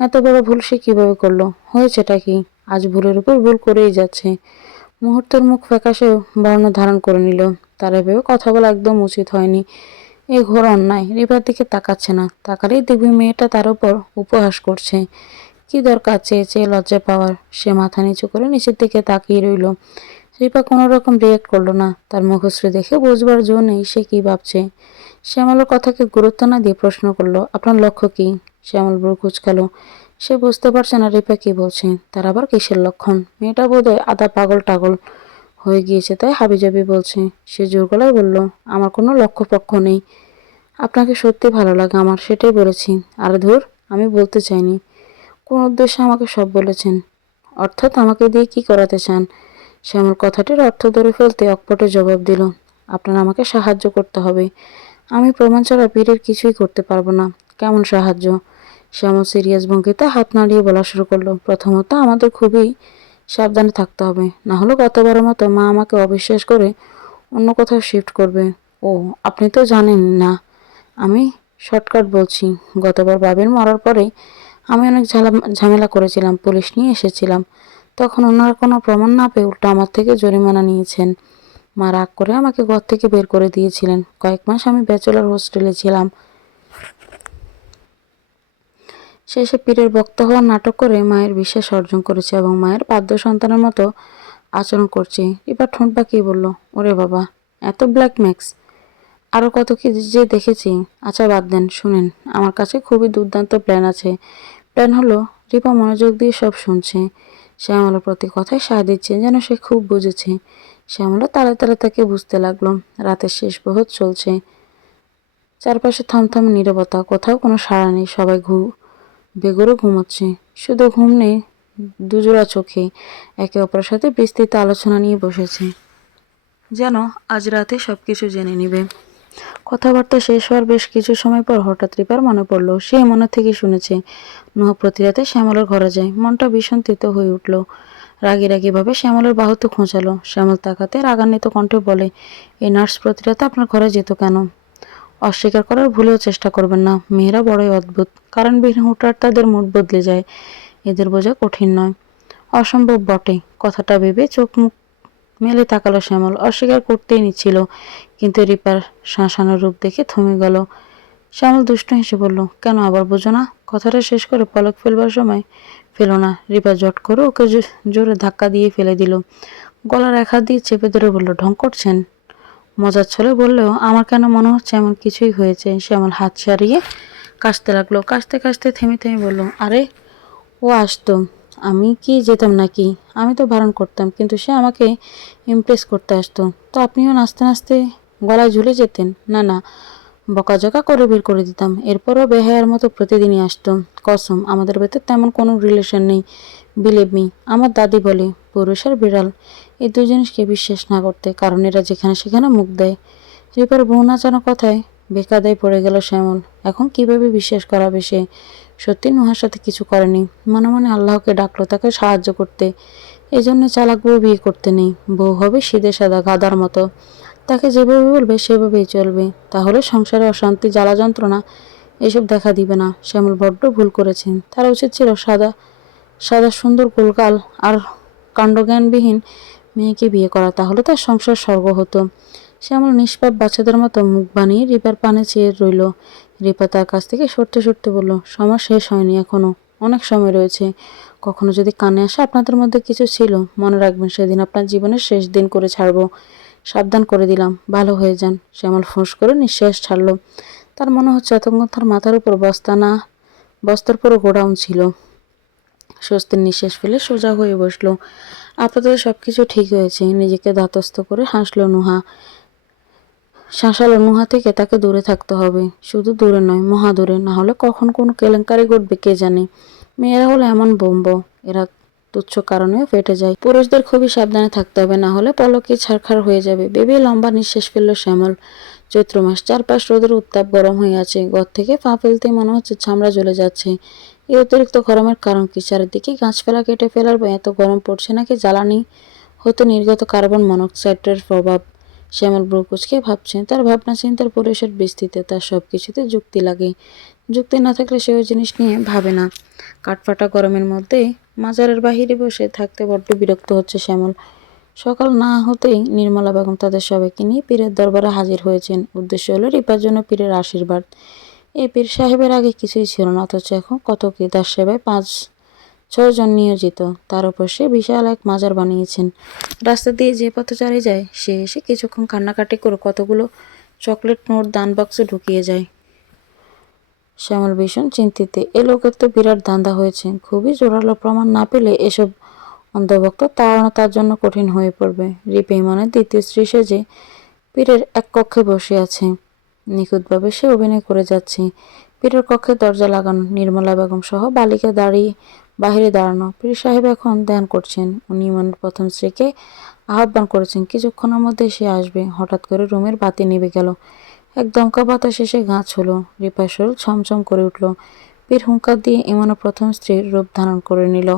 এত বড় ভুল সে কিভাবে করলো? হয়েছেটা কি? আজ ভুলের উপর ভুল করেই যাচ্ছে। মুহূর্তের মুখ ফ্যাকাশে বর্ণ ধারণ করে নিল। তার এভাবে কথা বলা একদম উচিত হয়নি। এই ঘোর অন্যায়। রিপার দিকে তাকাচ্ছে না। তাকালেই দেখবি মেয়েটা তার উপর উপহাস করছে। কি দরকার চেয়ে চেয়ে লজ্জা পাওয়ার? সে মাথা নিচু করে নিচের দিকে তাকিয়ে রইল। রিপা কোনো রকম রিয়েক্ট করলো না। তার মুখশ্রী দেখে বুঝবার জো নেই সে কি ভাবছে। শ্যামলের কথাকে গুরুত্ব না দিয়ে প্রশ্ন করলো, আপনার লক্ষ্য কি? শ্যামল ভ্রু কুঁচকালো। সে বুঝতে পারছে না রিপা কি বলছে। তার আবার কিসের লক্ষণ? মেয়েটা বোধহয় আধা পাগল টাগল হয়ে গিয়েছে, তাই হাবিজাবি বলছে। সে জোর গলায় বলল, আমার কোনো লক্ষ্য পক্ষ নেই। আপনাকে সত্যি ভালো লাগে আমার, সেটাই বলেছি। আর ধুর, আমি বলতে চাইনি। কোন উদ্দেশ্যে আমাকে সব বলেছেন? অর্থাৎ আমাকে দিয়ে কি করাতে চান? শ্যামল কথাটির অর্থ ধরে ফেলতে অকপটে জবাব দিল, আপনার আমাকে সাহায্য করতে হবে। আমি প্রমাণ ছাড়া বীরের কিছুই করতে পারবো না। কেমন সাহায্য? শ্যামল সিরিয়াস ভঙ্গিতে হাত নাড়িয়ে বলা শুরু করলো, প্রথমত আমাদের খুবই সাবধানে থাকতে হবে, না হলে গতবারের মতো মা আমাকে অবিশ্বাস করে অন্য কোথাও শিফট করবে। ও, আপনি তো জানেন না। আমি শর্টকাট বলছি। গতবার বাবির মরার পরে আমি অনেক ঝামেলা করেছিলাম, পুলিশ নিয়ে এসেছিলাম। তখন ওনারা কোনো প্রমাণ না পেয়ে উল্টো আমার থেকে জরিমানা নিয়েছেন। মা রাগ করে আমাকে ঘর থেকে বের করে দিয়েছিলেন। কয়েক মাস আমি ব্যাচেলর হোস্টেলে ছিলাম। শেষে পীরের বক্তা হওয়ার নাটক করে মায়ের বিশ্বাস অর্জন করেছে এবং মায়ের বাধ্য সন্তানের মতো আচরণ করছে। এবার ঠোঁট বাঁকিয়ে বলল, ওরে বাবা, এত ব্ল্যাক ম্যাক্স! আরও কত কি যে দেখেছি। আচ্ছা বাদ দেন, শুনেন, আমার কাছে খুবই দুর্দান্ত প্ল্যান আছে। প্ল্যান হলো, রিপা মনোযোগ দিয়ে সব শুনছে। শ্যামলার প্রতি কথায় সায় দিচ্ছে, যেন সে খুব বুঝেছে। শ্যামলা তালে তালে তাকে বুঝতে লাগলো। রাতের শেষ প্রহর চলছে। চারপাশে থমথম নীরবতা, কোথাও কোনো সাড়া নেই। সবাই বেঘোরে ঘুমোচ্ছে। শুধু ঘুম নেই, দুজোড়া চোখে একে অপরের সাথে বিস্তৃত আলোচনা নিয়ে বসেছে, যেন আজ রাতে সবকিছু জেনে নিবে। কথাবার্তা শেষ হওয়ার বেশ কিছু সময় পর হঠাৎ রিপার মনে পড়ল, সে মনে থেকে শুনেছে নুহা প্রতি রাতে শ্যামলের ঘরে যায়। মনটা ভীষণ তিত হয়ে উঠল। রাগি রাগি ভাবে শ্যামলের বাহুতে খোঁচালো। শ্যামল তাকাতে রাগান্বিত কণ্ঠে বলে, এই নার্স প্রতি রাতে আপনার ঘরে যেত কেন? অস্বীকার করার ভুলেও চেষ্টা করবেন না, মেয়েরা বড়ই অদ্ভুত। কারণবিহীন হুটহাট তাদের মুড বদলে যায়। এদের বোঝা কঠিন নয়, অসম্ভব বটে। কথাটা ভেবে চোখ মুখ মেলে তাকালো শ্যামল। অস্বীকার করতেই নিচ্ছিল, কিন্তু রিপার শাঁসানো রূপ দেখে থমে গেল। শ্যামল দুষ্ট হেসে বলল, কেন আবার বোঝো না? কথাটা শেষ করে পলক ফেলবার সময় ফেলো না। রিপা জট করে ওকে জোরে ধাক্কা দিয়ে ফেলে দিল। গলার এক হাত দিয়ে চেপে ধরে বলল, ঢং করছেন? মজার ছলে বললেও আমার কেন মনে হচ্ছে এমন কিছুই হয়েছে। শ্যামল হাত সারিয়ে কাশতে লাগলো। কাশতে কাশতে থেমে থেমে বলল, আরে ও আসতো, আমি কি যেতাম নাকি? আমি তো বারণ করতাম, কিন্তু সে আমাকে ইমপ্রেস করতে আসতো। তো আপনিও নাচতে নাচতে গলায় ঝুলে যেতেন? না না, বকাঝকা করে বের করে দিতাম। এরপরও বেহায়ার মতো প্রতিদিনই আসতো। কসম, আমাদের ভেতর তেমন কোনো রিলেশন নেই। Believe me. আমার দাদি বলে, পুরুষ আর বিড়াল এই দুই জিনিসকে বিশ্বাস না করতে, কারণ এরা যেখানে সেখানে মুখ দেয়। রিপার বউ নাচানো কথায় বেকায়দায় পড়ে গেল শ্যামল। এখন কিভাবে বিশ্বাস করাবে সে? সত্যি নুহার সাথে কিছু করেনি। মনে মনে আল্লাহকে ডাকলো তাকে সাহায্য করতে। এই জন্য চালাক বউ বিয়ে করতে নেই। বউ হবে সিধে সাদা গাধার মতো। তাকে যেভাবে বলবে সেভাবেই চলবে। তাহলে সংসারে অশান্তি, জ্বালা যন্ত্রণা এসব দেখা দিবে না। শ্যামল বড্ড ভুল করেছেন। তার উচিত ছিল সাদা সাদা সুন্দর গোলগাল আর কাণ্ডজ্ঞানবিহীন মেয়েকে বিয়ে করা। তাহলে তার সংসার স্বর্গ হতো। শ্যামল নিষ্পাপ বাচ্চাদের মতো মুখ বানিয়ে রিপার পানে চেয়ে রইল। রিপা তার কাছ থেকে সরতে সরতে বলল, সময় শেষ হয়নি এখনো, অনেক সময় রয়েছে। কখনো যদি কানে আসে আপনাদের মধ্যে কিছু ছিল, মনে রাখবেন সেদিন আপনার জীবনের শেষ দিন করে ছাড়বো। সাবধান করে দিলাম, ভালো হয়ে যান। শ্যামল ফোঁস করে নিঃশ্বাস ছাড়ল। তার মনে হচ্ছে এতক্ষণ তার মাথার উপর বস্তার পুরো গোডাউন ছিল। স্বস্তির নিঃশ্বাস ফেলে সোজা হয়ে বসলো। আপাতত সবকিছু ঠিক হয়েছে। নিজেকে ধাতস্থ করে হাসলো নুহা। শাঁসালো নুহা থেকে তাকে দূরে থাকতে হবে। শুধু দূরে নয়, মহা দূরে। না হলে কখন কোন কেলেঙ্কারি ঘটবে কে জানে। মেয়েরা হলো এমন বোম্ব, এরা তুচ্ছ কারণেও ফেটে যায়। পুরুষদের খুবই সাবধানে থাকতে হবে, না হলে পলকে ছারখার হয়ে যাবে। ভেবে লম্বা নিঃশ্বাস ফেলল শ্যামল। চৈত্র মাস, চারপাশ রোদের উত্তাপ গরম হয়ে আছে। ঘর থেকে পা ফেলতেই মনে হচ্ছে চামড়া জ্বলে যাচ্ছে। এই অতিরিক্ত গরমের কারণ কি? চারিদিকে গাছপালা কেটে ফেলার এত গরম পড়ছে নাকি জ্বালানি হতে নির্গত কার্বন মনোক্সাইডের প্রভাব? শ্যামল ব্রু কুঁচকে ভাবছে। তার ভাবনা চিন্তার পরিসর বিস্তৃত, তার সবকিছুতে যুক্তি লাগে। যুক্তি না থাকলে সে ওই জিনিস নিয়ে ভাবে না। কাঠফাটা গরমের মধ্যে মাজারের বাহিরে বসে থাকতে বড্ড বিরক্ত হচ্ছে শ্যামল। সকাল না হতেই নির্মলা বেগম তাদের সবাইকে নিয়ে পীরের দরবারে হাজির হয়েছেন। উদ্দেশ্য হলো রিপার জন্য পীরের আশীর্বাদ। এই পীর সাহেবের আগে কিছুই ছিল না, অথচ এখন কত কি! তার সেবায় 5-6 জন নিয়োজিত। তার উপর সে বিশাল এক মাজার বানিয়েছেন। রাস্তা দিয়ে যে পথচারী যায় সে এসে কিছুক্ষণ কান্নাকাটি করে কতগুলো চকলেট নোট দান বাক্সে ঢুকিয়ে যায়। শ্যামল ভীষণ চিন্তিত। এ লোকের তো বিরাট ধান্দা হয়েছে। খুবই জোরালো প্রমাণ না পেলে এসব অন্ধভক্ত তাড়ানো তার জন্য কঠিন হয়ে পড়বে। রিপা ইমানের দ্বিতীয় স্ত্রী সেজে পীরের এক কক্ষে বসে আছে। নিখুঁতভাবে সে অভিনয় করে যাচ্ছে। পীরের কক্ষে দরজা লাগানো। নির্মলা বেগম সহ বালিকা বাহিরে দাঁড়ানো। পীর সাহেব এখন ধ্যান করছেন। উনি ইমানের প্রথম স্ত্রীকে আহ্বান করেছেন কিছুক্ষণের মধ্যে সে আসবে। হঠাৎ করে রুমের বাতি নিভে গেল। এক দমকা বাতাস এসে গাছ হলো। রিপার শরীর ছমছম করে উঠল। পীর হুঙ্কার দিয়ে ইমানের প্রথম স্ত্রীর রূপ ধারণ করে নিল।